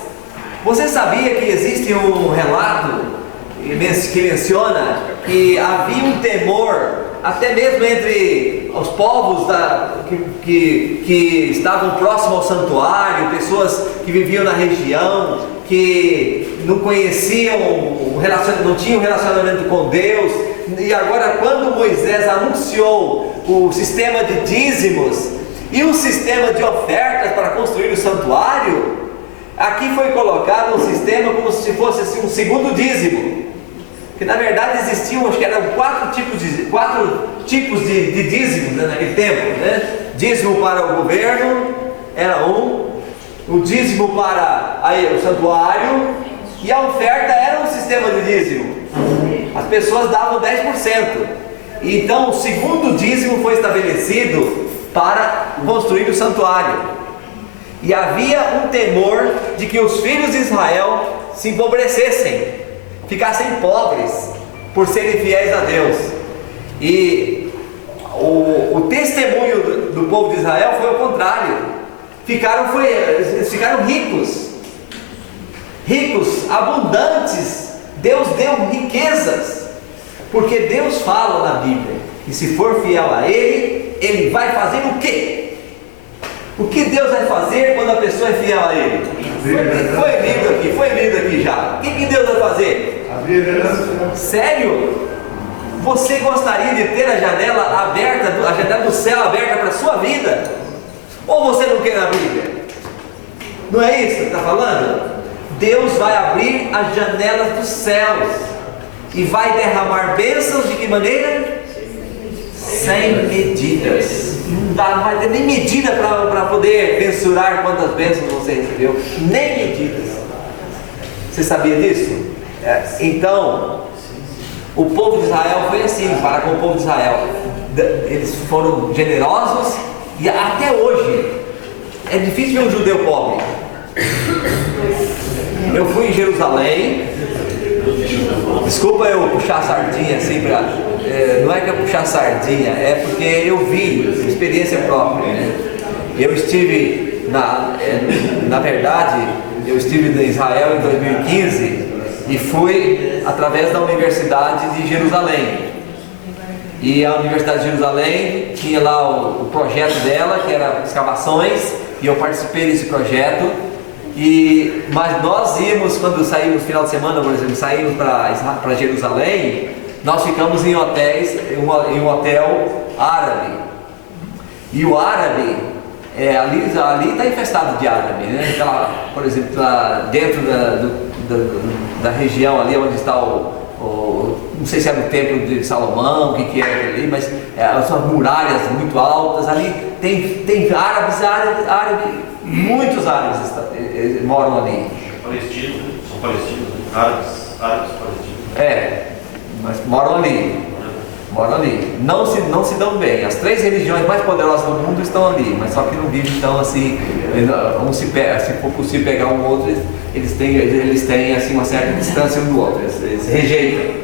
Você sabia que existe um relato que menciona que havia um temor, até mesmo entre os povos que estavam próximos ao santuário, pessoas que viviam na região, que não conheciam, não tinham relacionamento com Deus. E agora, quando Moisés anunciou o sistema de dízimos e o sistema de ofertas para construir o santuário, aqui foi colocado um sistema como se fosse assim, um segundo dízimo. Que na verdade existiam, acho que eram 4 tipos de dízimos, né, naquele tempo, né? Dízimo para o governo era o dízimo para o santuário, e a oferta era um sistema de dízimo. As pessoas davam 10%. Então o segundo dízimo foi estabelecido para construir o santuário. E havia um temor de que os filhos de Israel se empobrecessem, ficassem pobres por serem fiéis a Deus. E o testemunho do povo de Israel foi o contrário. Eles ficaram ricos, abundantes. Deus deu riquezas, porque Deus fala na Bíblia que se for fiel a Ele, Ele vai fazer o quê? O que Deus vai fazer quando a pessoa é fiel a Ele? Foi lido aqui já. O que Deus vai fazer? Sério? Você gostaria de ter a janela aberta, a janela do céu aberta para a sua vida? Ou você não quer na Bíblia? Não é isso que está falando? Deus vai abrir as janelas dos céus e vai derramar bênçãos de que maneira? Sem medidas. Não vai ter nem medida para poder mensurar quantas bênçãos você recebeu, nem medidas. Você sabia disso? Então, o povo de Israel foi assim, para com o povo de Israel. Eles foram generosos e até hoje é difícil ver um judeu pobre. Eu fui em Jerusalém. Desculpa eu puxar a sardinha assim não é que eu puxar a sardinha, é porque eu vi experiência própria, né? Eu estive na verdade eu estive em Israel em 2015 e fui através da Universidade de Jerusalém. E a Universidade de Jerusalém tinha lá o projeto dela, que era escavações, e eu participei desse projeto. Mas nós íamos, quando saímos no final de semana, por exemplo, saímos para Jerusalém, nós ficamos em hotéis, em um hotel árabe. E o árabe, ali está infestado de árabe, né? Por exemplo, dentro da região ali onde está o não sei se era o templo de Salomão, o que era ali, mas são muralhas muito altas. Ali tem árabes, muitos árabes moram ali. São palestinos, árabes palestinos. Mas moram ali. Não se dão bem. As 3 religiões mais poderosas do mundo estão ali, mas só que não vivem então assim. Se for possível pegar um outro, eles têm assim uma certa distância um do outro. Eles rejeitam.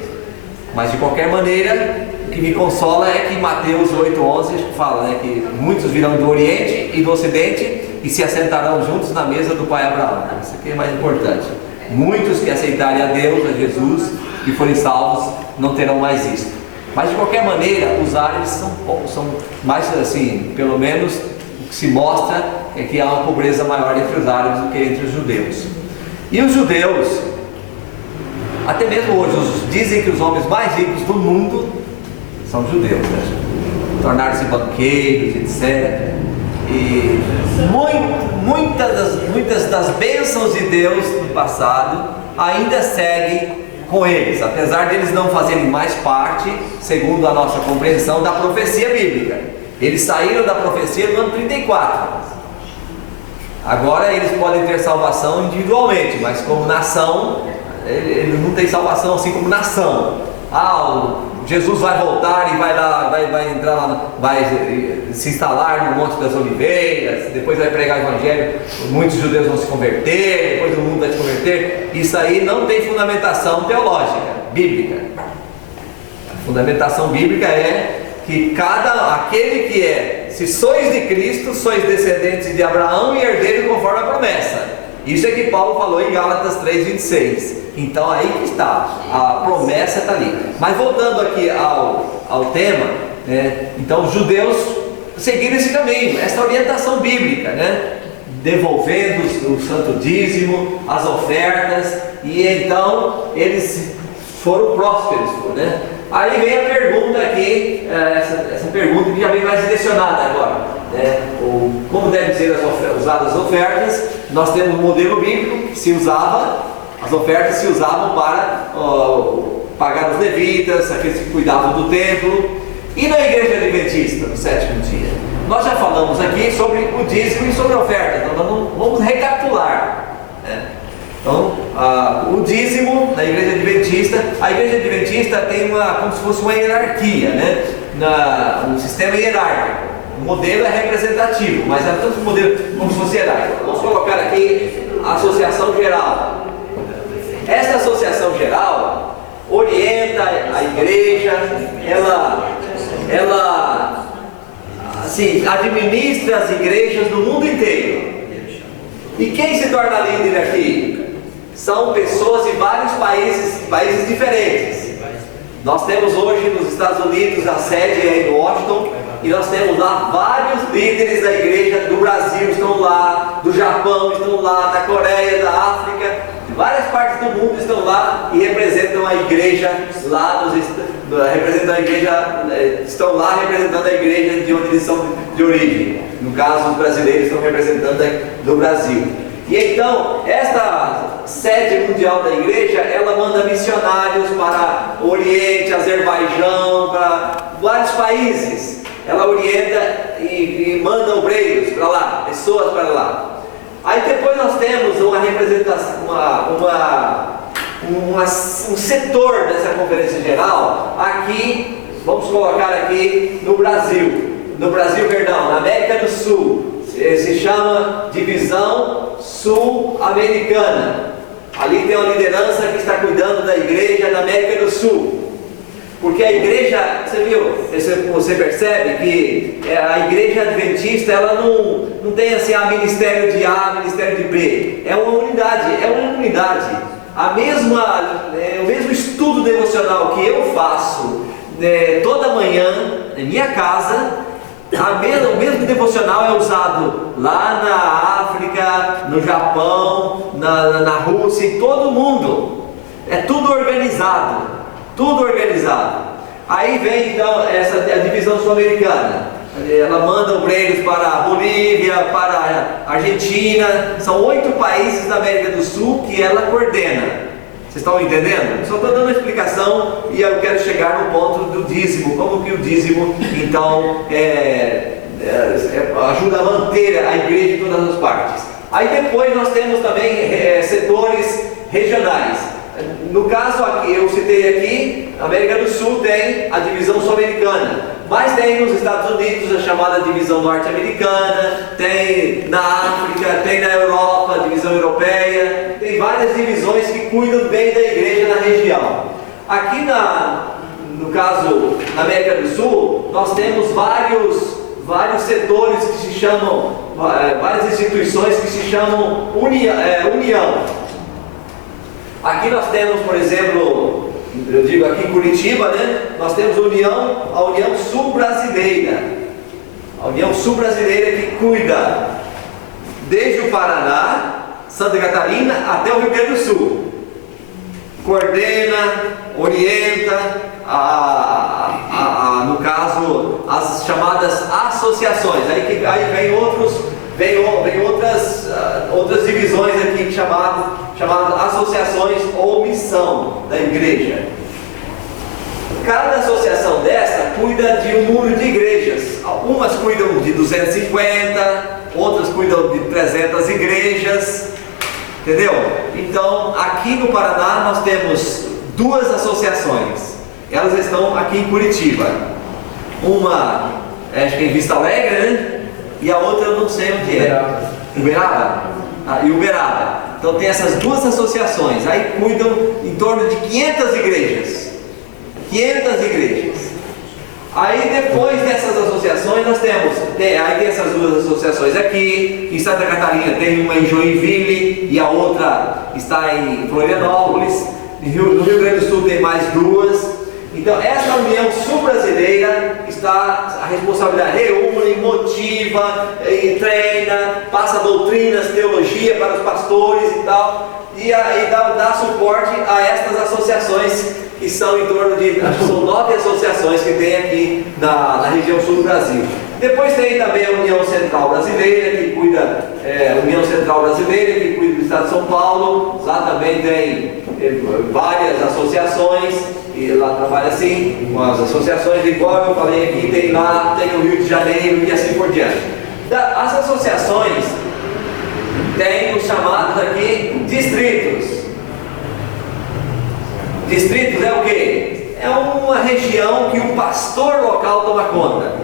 Mas de qualquer maneira, o que me consola é que Mateus 8:11 fala, né, que muitos virão do Oriente e do Ocidente e se assentarão juntos na mesa do pai Abraão. Isso aqui é mais importante. Muitos que aceitarem a Deus, a Jesus, e forem salvos, não terão mais isso. Mas de qualquer maneira, os árabes são mais assim, pelo menos o que se mostra é que há uma pobreza maior entre os árabes do que entre os judeus. E os judeus, até mesmo hoje, dizem que os homens mais ricos do mundo são judeus, né? Tornaram-se banqueiros, etc. E muitas das bênçãos de Deus no passado ainda seguem com eles, apesar de eles não fazerem mais parte, segundo a nossa compreensão, da profecia bíblica. Eles saíram da profecia no ano 34. Agora eles podem ter salvação individualmente, mas como nação, eles não têm salvação assim como nação. Jesus vai voltar e vai entrar lá, vai se instalar no Monte das Oliveiras, depois vai pregar o Evangelho, muitos judeus vão se converter, depois o mundo vai se converter. Isso aí não tem fundamentação teológica, bíblica. A fundamentação bíblica é que aquele que se sois de Cristo, sois descendentes de Abraão e herdeiros conforme a promessa. Isso é que Paulo falou em Gálatas 3:26. Então aí que está, a promessa está ali. Mas voltando aqui ao tema, né? Então os judeus seguiram esse caminho, essa orientação bíblica, né? Devolvendo o santo dízimo, as ofertas, e então eles foram prósperos, né? Aí vem a pergunta aqui, essa pergunta que já vem mais direcionada agora, né? Como devem ser usadas as ofertas? Nós temos um modelo bíblico que se usava. As ofertas se usavam para pagar os levitas, aqueles que cuidavam do templo. E na igreja adventista, no 7º dia? Nós já falamos aqui sobre o dízimo e sobre a oferta, então nós vamos recapitular, né? Então, o dízimo na igreja adventista, a igreja adventista tem como se fosse uma hierarquia, né? Um sistema hierárquico. O modelo é representativo, mas é tanto um modelo como se fosse hierárquico. Vamos colocar aqui a associação geral. Esta associação geral orienta a igreja, ela assim, administra as igrejas do mundo inteiro. E quem se torna líder aqui? São pessoas de vários países diferentes. Nós temos hoje nos Estados Unidos a sede em Washington, e nós temos lá vários líderes da igreja do Brasil estão lá, do Japão estão lá, da Coreia, da África, de várias partes do mundo estão lá e representam a igreja lá, estão lá representando a igreja de onde eles são de origem. No caso, os brasileiros estão representando do Brasil. E então, esta sede mundial da igreja, ela manda missionários para o Oriente, Azerbaijão, para vários países. Ela orienta e manda obreiros para lá, pessoas para lá. Aí depois nós temos uma representação, um setor dessa conferência geral, aqui, vamos colocar aqui no Brasil, na América do Sul, se chama Divisão Sul-Americana. Ali tem uma liderança que está cuidando da igreja da América do Sul. Porque a igreja, você percebe que a igreja adventista, ela não tem assim, ministério de A, ministério de B. É uma unidade. O mesmo estudo devocional que eu faço toda manhã em minha casa, o mesmo devocional é usado lá na África, no Japão, na Rússia, em todo o mundo. É tudo organizado. Aí vem então a divisão sul-americana. Ela manda obreiros para a Bolívia, para a Argentina. São 8 países da América do Sul que ela coordena. Vocês estão entendendo? Só estou dando uma explicação e eu quero chegar no ponto do dízimo, como que o dízimo então ajuda a manter a igreja em todas as partes. Aí depois nós temos também setores regionais. No caso aqui, eu citei aqui, América do Sul tem a divisão sul-americana, mas tem nos Estados Unidos a chamada divisão norte-americana, tem na África, tem na Europa, a divisão europeia, tem várias divisões que cuidam bem da igreja na região. Aqui no caso, na América do Sul, nós temos vários setores que se chamam, várias instituições que se chamam União. Aqui nós temos, por exemplo, eu digo aqui em Curitiba, né? Nós temos a União Sul-Brasileira. A União Sul-Brasileira que cuida desde o Paraná, Santa Catarina até o Rio Grande do Sul. Coordena, orienta, no caso, as chamadas associações. Aí vem outras divisões aqui chamadas associações ou missão da igreja. Cada associação dessa cuida de um número de igrejas. Algumas cuidam de 250, outras cuidam de 300 igrejas, entendeu? Então, aqui no Paraná nós temos duas associações. Elas estão aqui em Curitiba. Uma, acho que é em Vista Alegre, né? E a outra eu não sei onde é. Uberaba? E Uberaba. Então tem essas duas associações. Aí cuidam em torno de 500 igrejas. 500 igrejas. Aí depois dessas associações nós temos, aí tem essas duas associações aqui. Em Santa Catarina tem uma em Joinville e a outra está em Florianópolis. No Rio Grande do Sul tem mais duas. Então essa União Sul-Brasileira está, a responsabilidade reúne, motiva, treina, passa doutrinas, teologia para os pastores e tal, e aí dá suporte a estas associações que são em torno de, acho que são 9 associações que tem aqui na região sul do Brasil. Depois tem também a União Central Brasileira, que cuida, União Central Brasileira, que cuida do Estado de São Paulo. Lá também tem várias associações, e lá trabalha assim, com as associações, igual eu falei aqui, tem lá, tem o Rio de Janeiro e assim por diante. As associações têm os chamados aqui distritos. Distritos é o quê? É uma região que o pastor local toma conta.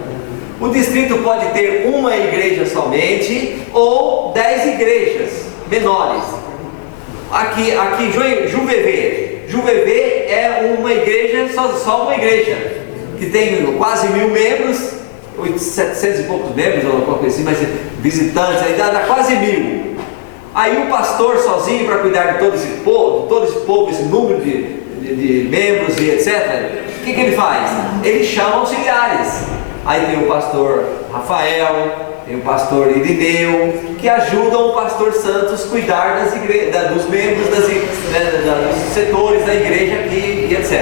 O distrito pode ter uma igreja somente ou 10 igrejas menores. Aqui Juvevê é uma igreja, só uma igreja, que tem quase 1000 membros, 700 e poucos membros, ou alguma coisa assim, mas visitantes, aí dá quase 1000. Aí o pastor sozinho, para cuidar de todo esse povo, esse número de membros e etc., o que ele faz? Ele chama auxiliares. Aí tem o pastor Rafael, tem o pastor Irineu, que ajudam o pastor Santos a cuidar dos membros, dos setores da igreja aqui e etc.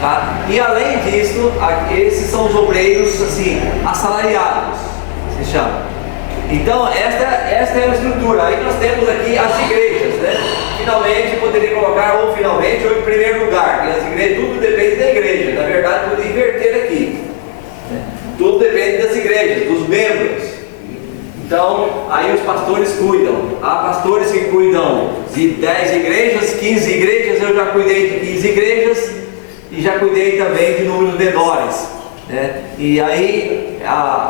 Tá? E além disso, esses são os obreiros assim, assalariados, se chama. Então, esta é a estrutura. Aí nós temos aqui as igrejas, né? Finalmente, poderia colocar ou finalmente ou em primeiro lugar, porque as igrejas, tudo depende da igreja. Na verdade, poderia inverter aqui. Tudo depende das igrejas, dos membros. Então, aí os pastores cuidam. Há pastores que cuidam de 10 igrejas, 15 igrejas. Eu já cuidei de 15 igrejas e já cuidei também de números menores, né? E aí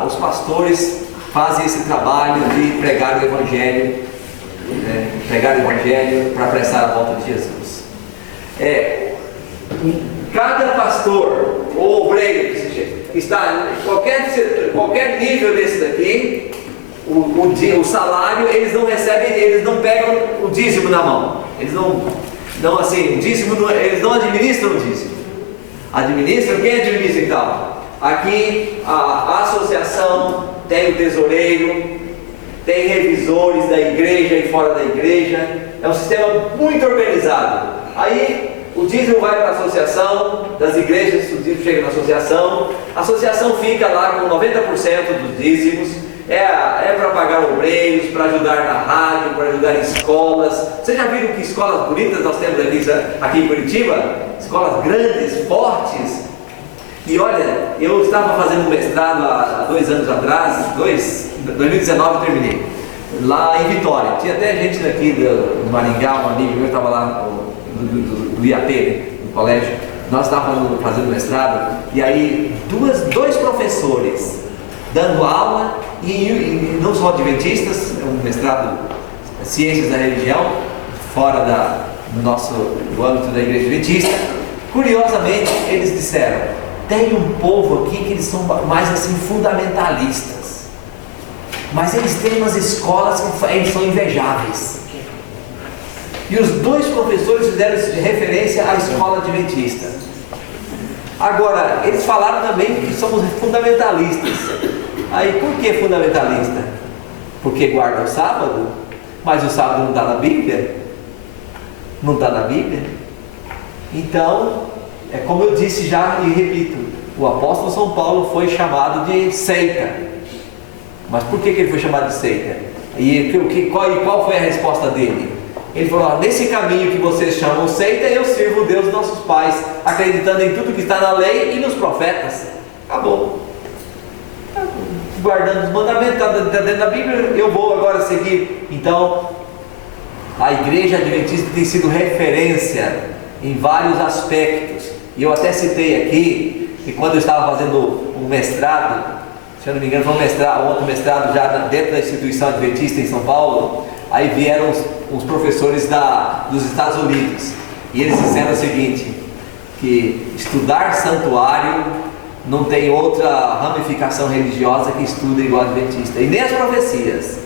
os pastores fazem esse trabalho de pregar o Evangelho, né? Pregar o Evangelho para apressar a volta de Jesus. Cada pastor ou obreiro que está em qualquer nível desse daqui, o salário, eles não recebem, eles não pegam o dízimo na mão. Eles não assim, o dízimo, eles não administram o dízimo. Administram, quem administra então? Aqui a associação tem o tesoureiro, tem revisores da igreja e fora da igreja. É um sistema muito organizado. Aí o dízimo vai para a associação das igrejas, o dízimo chega na associação. A associação fica lá com 90% dos dízimos. É para pagar obreiros, para ajudar na rádio, para ajudar em escolas. Vocês já viram que escolas bonitas nós temos aqui em Curitiba? Escolas grandes, fortes, E olha, eu estava fazendo um mestrado há 2 anos atrás, 2019 eu terminei, lá em Vitória. Tinha até gente daqui do Maringá, um amigo meu estava lá do IAP, no colégio. Nós estávamos fazendo mestrado, e aí dois professores dando aula, e não só adventistas, é um mestrado em Ciências da Religião, fora do âmbito da Igreja Adventista. Curiosamente, eles disseram: tem um povo aqui que eles são mais assim fundamentalistas, mas eles têm umas escolas que eles são invejáveis. E os 2 professores fizeram referência à escola adventista. Agora, eles falaram também que somos fundamentalistas. Aí, por que fundamentalista? Porque guarda o sábado, mas o sábado não está na Bíblia? Não está na Bíblia? Então, é como eu disse já e repito, o apóstolo São Paulo foi chamado de seita. Mas por que ele foi chamado de seita? E qual foi a resposta dele? Ele falou: nesse caminho que vocês chamam seita, eu sirvo o Deus dos nossos pais, acreditando em tudo que está na lei e nos profetas. Acabou. Guardando os mandamentos, está dentro da Bíblia, eu vou agora seguir. Então, a Igreja Adventista tem sido referência em vários aspectos. E eu até citei aqui que quando eu estava fazendo um mestrado, se eu não me engano foi um outro mestrado já dentro da instituição adventista em São Paulo, aí vieram os professores dos Estados Unidos, e eles disseram o seguinte, que estudar santuário não tem outra ramificação religiosa que estuda igual adventista, e nem as profecias.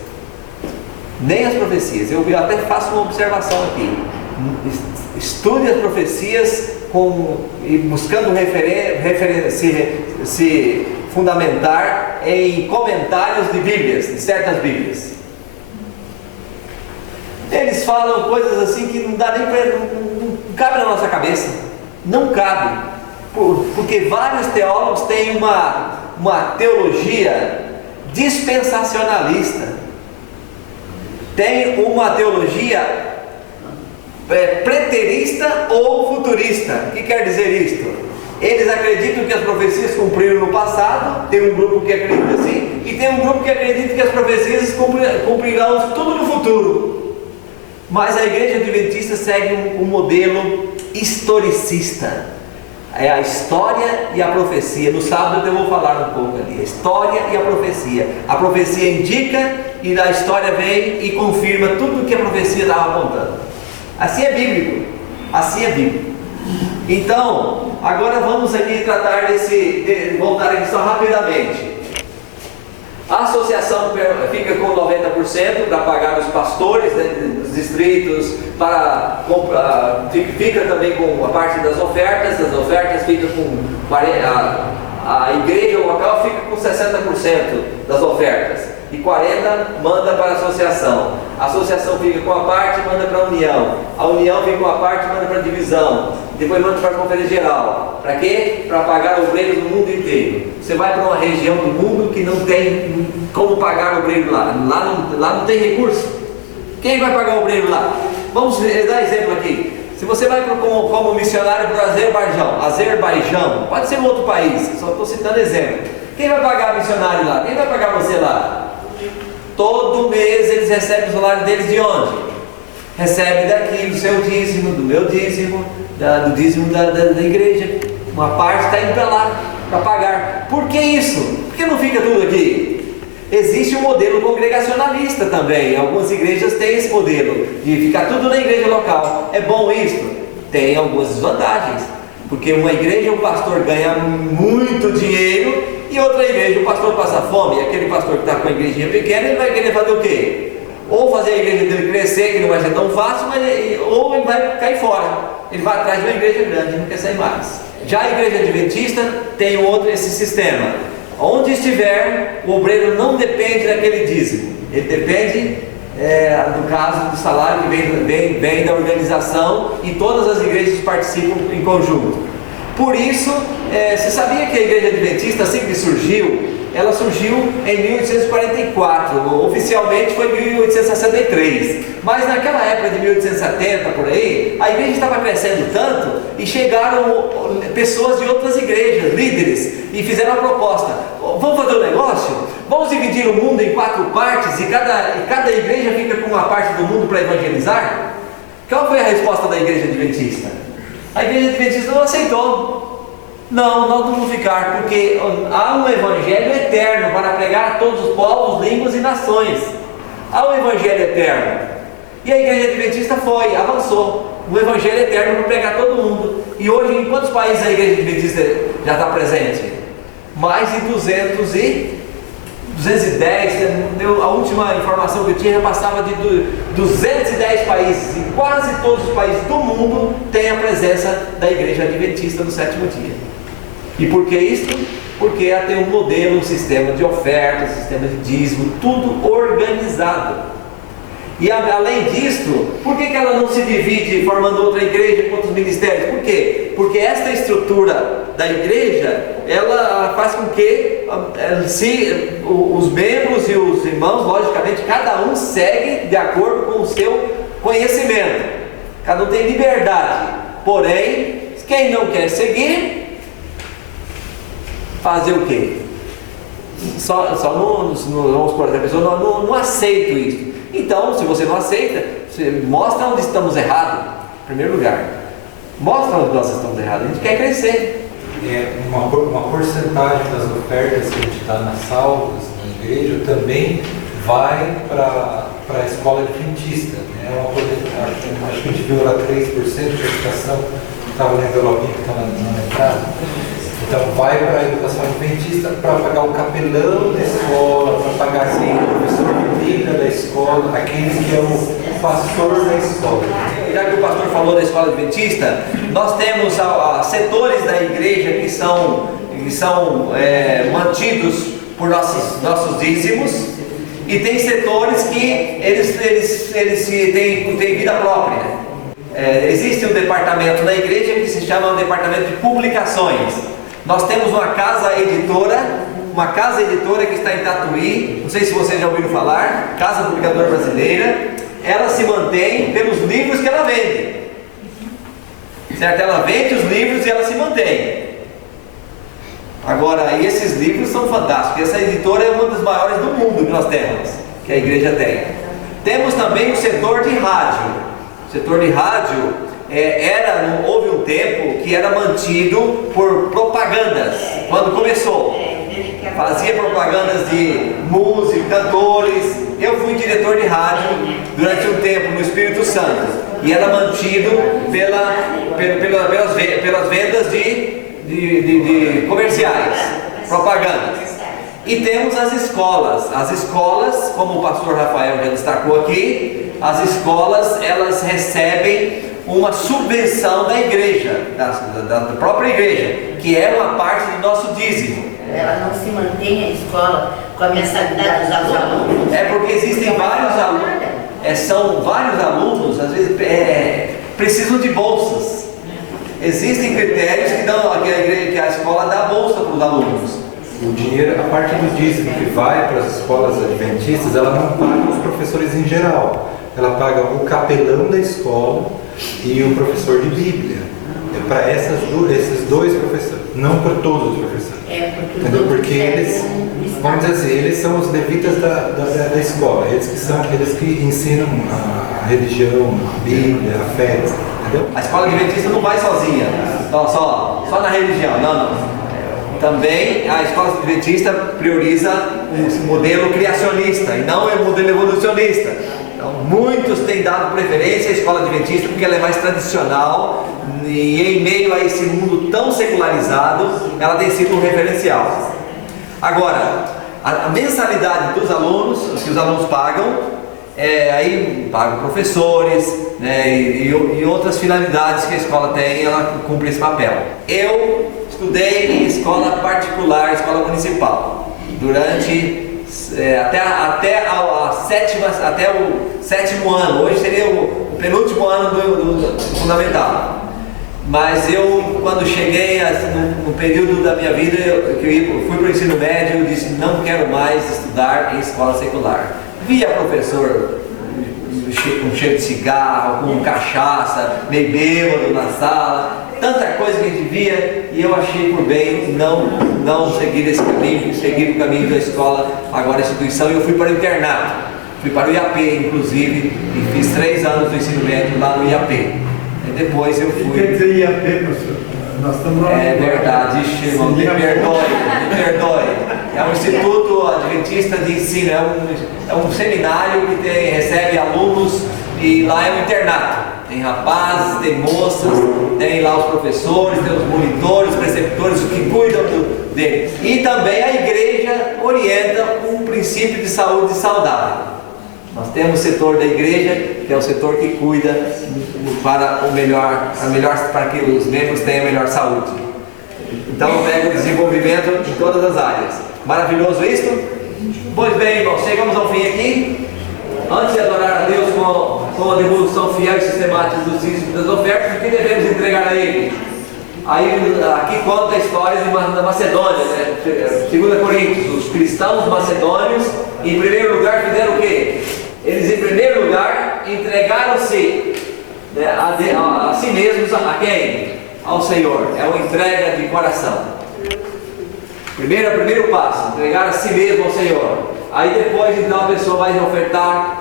Eu até faço uma observação aqui: estude as profecias buscando se fundamentar em comentários de Bíblias, de certas Bíblias. Eles falam coisas assim que não dá nem não cabe na nossa cabeça, não cabe, porque vários teólogos têm uma teologia dispensacionalista, tem uma teologia preterista ou futurista. O que quer dizer isto? Eles acreditam que as profecias cumpriram no passado, tem um grupo que acredita assim, e tem um grupo que acredita que as profecias cumprirão tudo no futuro. Mas a Igreja Adventista segue um modelo historicista. É a história e a profecia. No sábado eu vou falar um pouco ali. A história e a profecia. A profecia indica e a história vem e confirma tudo o que a profecia estava apontando. Assim é bíblico. Assim é bíblico. Então, agora vamos aqui tratar voltar aqui só rapidamente. A associação fica com 90% para pagar os pastores, né, dos distritos, fica também com a parte das ofertas, fica com a igreja local fica com 60% das ofertas, e 40% manda para a associação. A associação fica com a parte e manda para a união fica com a parte e manda para a divisão, depois manda para a conferência geral. Para quê? Para pagar obreiros no mundo inteiro. Você vai para uma região do mundo que não tem como pagar obreiro lá não tem recurso. Quem vai pagar obreiro lá? Vamos dar exemplo aqui. Se você vai como missionário para o Azerbaijão, pode ser um outro país, só estou citando exemplo. Quem vai pagar missionário lá? Quem vai pagar você lá? Todo mês eles recebem o salário deles de onde? Recebe daqui, do seu dízimo, do meu dízimo, do dízimo da igreja. Uma parte está indo para lá, para pagar. Por que isso? Por que não fica tudo aqui? Existe um modelo congregacionalista também. Algumas igrejas têm esse modelo de ficar tudo na igreja local. É bom isso? Tem algumas desvantagens, porque uma igreja o pastor ganha muito dinheiro e outra igreja o pastor passa fome. E aquele pastor que está com a igrejinha pequena, ele vai querer fazer o quê? Ou fazer a igreja dele crescer, que não vai ser tão fácil, ou ele vai cair fora. Ele vai atrás de uma igreja grande, não quer sair mais. Já a igreja adventista tem esse sistema. Onde estiver, o obreiro não depende daquele dízimo. Ele depende, no caso do salário que vem da organização, e todas as igrejas participam em conjunto. Por isso, você sabia que a igreja adventista, assim que surgiu, ela surgiu em 1844, oficialmente foi em 1863, mas naquela época de 1870 por aí, a igreja estava crescendo tanto e chegaram pessoas de outras igrejas, líderes, e fizeram a proposta: vamos fazer um negócio? Vamos dividir o mundo em 4 partes e cada igreja fica com uma parte do mundo para evangelizar? Qual foi a resposta da igreja adventista? A igreja adventista não aceitou. Não, nós não vamos ficar, porque há um evangelho eterno para pregar a todos os povos, línguas e nações. Há um evangelho eterno. E a igreja adventista avançou. O evangelho eterno para pregar a todo mundo. E hoje, em quantos países a igreja adventista já está presente? Mais de 210, a última informação que eu tinha já passava de 210 países. E quase todos os países do mundo têm a presença da igreja adventista no 7º dia. E por que isso? Porque ela tem um modelo, um sistema de oferta, um sistema de dízimo, tudo organizado. E além disso, por que ela não se divide formando outra igreja com outros ministérios? Por quê? Porque esta estrutura da igreja, ela faz com que os membros e os irmãos, logicamente, cada um segue de acordo com o seu conhecimento. Cada um tem liberdade. Porém, quem não quer seguir, fazer o quê? Vamos supor, a pessoa não aceita isso. Então, se você não aceita, você mostra onde estamos errados, em primeiro lugar. Mostra onde nós estamos errados. A gente quer crescer. Uma porcentagem das ofertas que a gente dá nas salvas, na igreja, também vai para a escola adventista. Acho que a gente viu lá 3% de educação, que estava no envelopinho que estava na entrada. Então vai para a educação adventista para pagar o capelão da escola, para pagar o professor de Bíblia da escola, aquele que é o pastor da escola. Já que o pastor falou da escola adventista, nós temos setores da igreja que são mantidos por nossos dízimos, e tem setores que eles têm vida própria. Existe um departamento na igreja que se chama o departamento de publicações. Nós temos uma casa editora que está em Tatuí, não sei se vocês já ouviram falar, Casa Publicadora Brasileira. Ela se mantém pelos livros que ela vende, certo? Ela vende os livros e ela se mantém. Agora, esses livros são fantásticos. Essa editora é uma das maiores do mundo que nós temos, que a igreja tem. Temos também o setor de rádio. O setor de rádio houve um tempo que era mantido por propagandas. Quando começou, fazia propagandas de música, cantores. Eu fui diretor de rádio durante um tempo no Espírito Santo, e era mantido pelas vendas de comerciais, propagandas. E temos as escolas, como o pastor Rafael já destacou aqui, as escolas, elas recebem uma subvenção da igreja, da própria igreja, que é uma parte do nosso dízimo. Ela não se mantém a escola com a mensalidade dos alunos? É porque existem vários alunos, são vários alunos, às vezes precisam de bolsas. Existem critérios que a escola dá bolsa para os alunos. O dinheiro, a parte do dízimo que vai para as escolas adventistas, ela não paga os professores em geral. Ela paga o capelão da escola e o professor de Bíblia. É para esses dois professores, não para todos os professores. Entendeu? Porque eles, vamos dizer assim, eles são os levitas da escola, eles que ensinam a religião, a Bíblia, a fé, entendeu? A escola adventista não vai sozinha, só na religião, não. Também a escola adventista prioriza um modelo criacionista e não o modelo evolucionista. Então, muitos têm dado preferência à escola adventista porque ela é mais tradicional, e em meio a esse mundo tão secularizado, ela tem sido um referencial. Agora, a mensalidade dos alunos, que os alunos pagam, aí pagam professores, né, e outras finalidades que a escola tem, ela cumpre esse papel. Eu estudei em escola particular, escola municipal, durante até o 7º ano. Hoje seria o penúltimo ano do fundamental. Mas eu, quando cheguei no período da minha vida, eu fui para o ensino médio, eu disse, não quero mais estudar em escola secular. Via professor com cheiro de cigarro, com cachaça, meio bêbado na sala, tanta coisa que a gente via, e eu achei por bem não seguir esse caminho, seguir o caminho da escola, agora a instituição, e eu fui para o internato, fui para o IAP, inclusive, e fiz 3 anos do ensino médio lá no IAP. E depois eu fui... Quer dizer IAP, professor? Nós estamos lá. É verdade, irmão, me perdoe. É um Instituto Adventista de Ensino, é um seminário que recebe alunos, e lá é um internato. Tem rapazes, tem moças, tem lá os professores, tem os monitores, os preceptores, os que cuidam deles. E também a igreja orienta um princípio de saúde saudável. Nós temos o setor da igreja, que é o setor que cuida para que os membros tenham melhor saúde. Então eu pego o desenvolvimento em todas as áreas. Maravilhoso isto? Pois bem, irmãos, chegamos ao fim aqui. Antes de adorar a Deus com a devolução fiel e sistemática dos dízimos das ofertas, o que devemos entregar a Ele? Aí, aqui conta a história da Macedônia, né? 2 Coríntios, os cristãos macedônios, em primeiro lugar, fizeram o quê? Eles, em primeiro lugar, entregaram-se, né, a si mesmos, a quem? Ao Senhor. É uma entrega de coração. Primeiro passo, entregar a si mesmo ao Senhor. Aí depois, então, a pessoa vai ofertar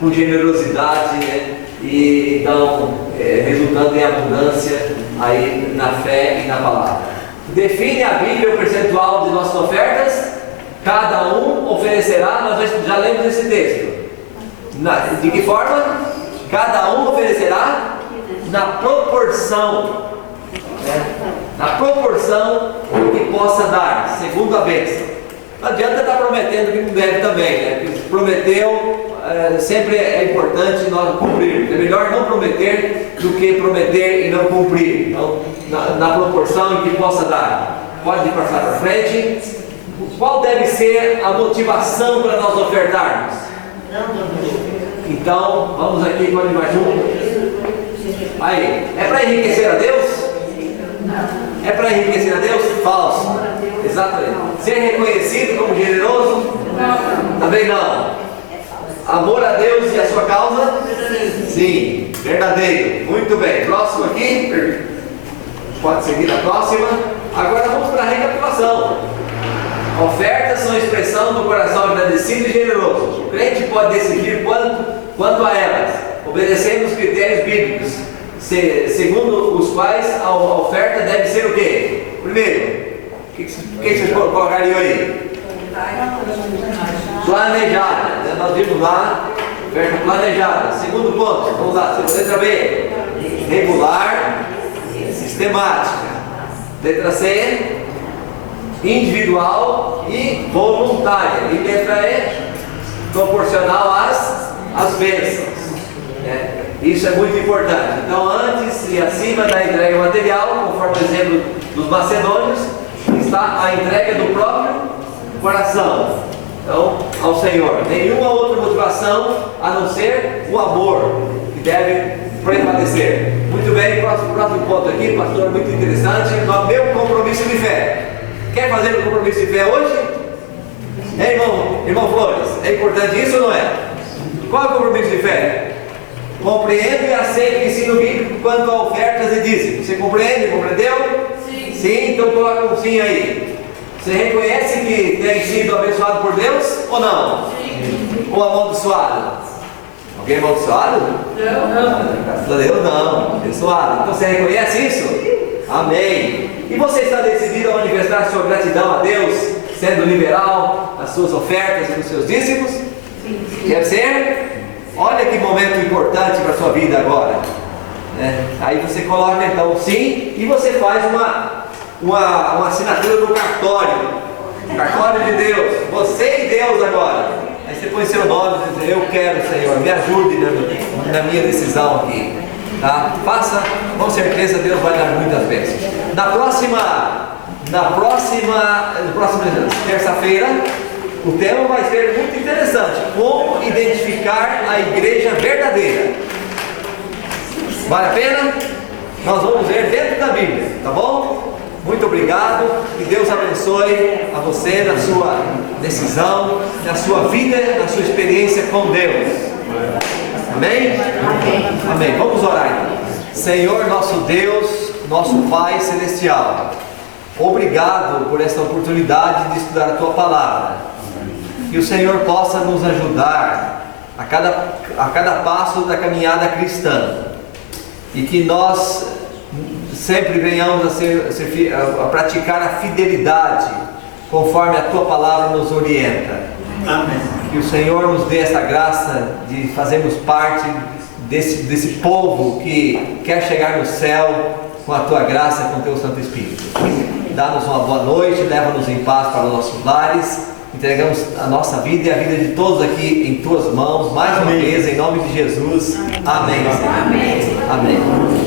com generosidade, né? E então, resultando em abundância aí na fé e na palavra. Define a Bíblia o percentual de nossas ofertas. Cada um oferecerá, nós já lemos esse texto. De que forma? Cada um oferecerá na proporção, né? Na proporção que possa dar, segundo a bênção. Não adianta estar prometendo que não deve também, né? Porque prometeu, sempre é importante nós cumprir. É melhor não prometer do que prometer e não cumprir. Então, na proporção em que possa dar. Pode passar para frente. Qual deve ser a motivação para nós ofertarmos? Então, vamos aqui com mais um. Aí, é para enriquecer a Deus? É para enriquecer a Deus? Falso. Exatamente. Ser reconhecido como generoso? Também não. Amor a Deus e a sua causa? Sim. Verdadeiro. Muito bem. Próximo aqui. Pode seguir a próxima. Agora vamos para a recapitulação. Ofertas são expressão do coração agradecido e generoso. O crente pode decidir quanto a elas, obedecendo os critérios bíblicos, segundo os quais a oferta deve ser o quê? Primeiro, o que vocês colocariam aí? Planejada. Nós vimos lá, oferta planejada. Segundo ponto, vamos lá, letra B, regular, sistemática. Letra C, individual e voluntária. E letra E, proporcional às bênçãos. Isso é muito importante. Então, antes e acima da entrega material, conforme o exemplo dos macedônios, está a entrega do próprio coração, então, ao Senhor. Nenhuma outra motivação a não ser o amor que deve prevalecer. Muito bem, próximo ponto aqui, pastor, muito interessante. Meu compromisso de fé. Quer fazer um compromisso de fé hoje? Irmão Flores, é importante isso ou não é? Qual é o compromisso de fé? Compreendo e aceito o ensino bíblico quanto a ofertas e dízimos. Você compreende? Compreendeu? Sim. Sim, então coloca um sim aí. Você reconhece que tem sido abençoado por Deus ou não? Sim. Ou amaldiçoado? Alguém amaldiçoado? Não. Graças a Deus não, abençoado. Então você reconhece isso? Amém. E você está decidido a manifestar sua gratidão a Deus, sendo liberal nas suas ofertas e nos seus dízimos? Sim. Quer ser? Olha que momento importante para a sua vida agora. Aí você coloca então sim, e você faz uma assinatura no cartório. Cartório de Deus. Você e Deus agora. Aí você põe seu nome e diz, eu quero, Senhor, me ajude na minha decisão aqui. Tá? Faça, com certeza Deus vai dar muitas bênçãos. Na próxima terça-feira, o tema vai ser muito interessante. Como identificar a igreja verdadeira. Vale a pena? nós vamos ver dentro da Bíblia, tá bom? Muito obrigado, que Deus abençoe a você na sua decisão, na sua vida, na sua experiência com Deus. Amém? Amém. Vamos orar então. Senhor nosso Deus, nosso Pai Celestial, obrigado por esta oportunidade de estudar a Tua Palavra. Que o Senhor possa nos ajudar a cada passo da caminhada cristã. E que nós sempre venhamos a praticar a fidelidade, conforme a Tua Palavra nos orienta. Amém. Que o Senhor nos dê essa graça de fazermos parte desse povo que quer chegar no céu com a Tua graça e com o Teu Santo Espírito. Dá-nos uma boa noite, leva-nos em paz para os nossos lares. Entregamos a nossa vida e a vida de todos aqui em Tuas mãos, mais uma vez, em nome de Jesus. Amém. Amém. Amém.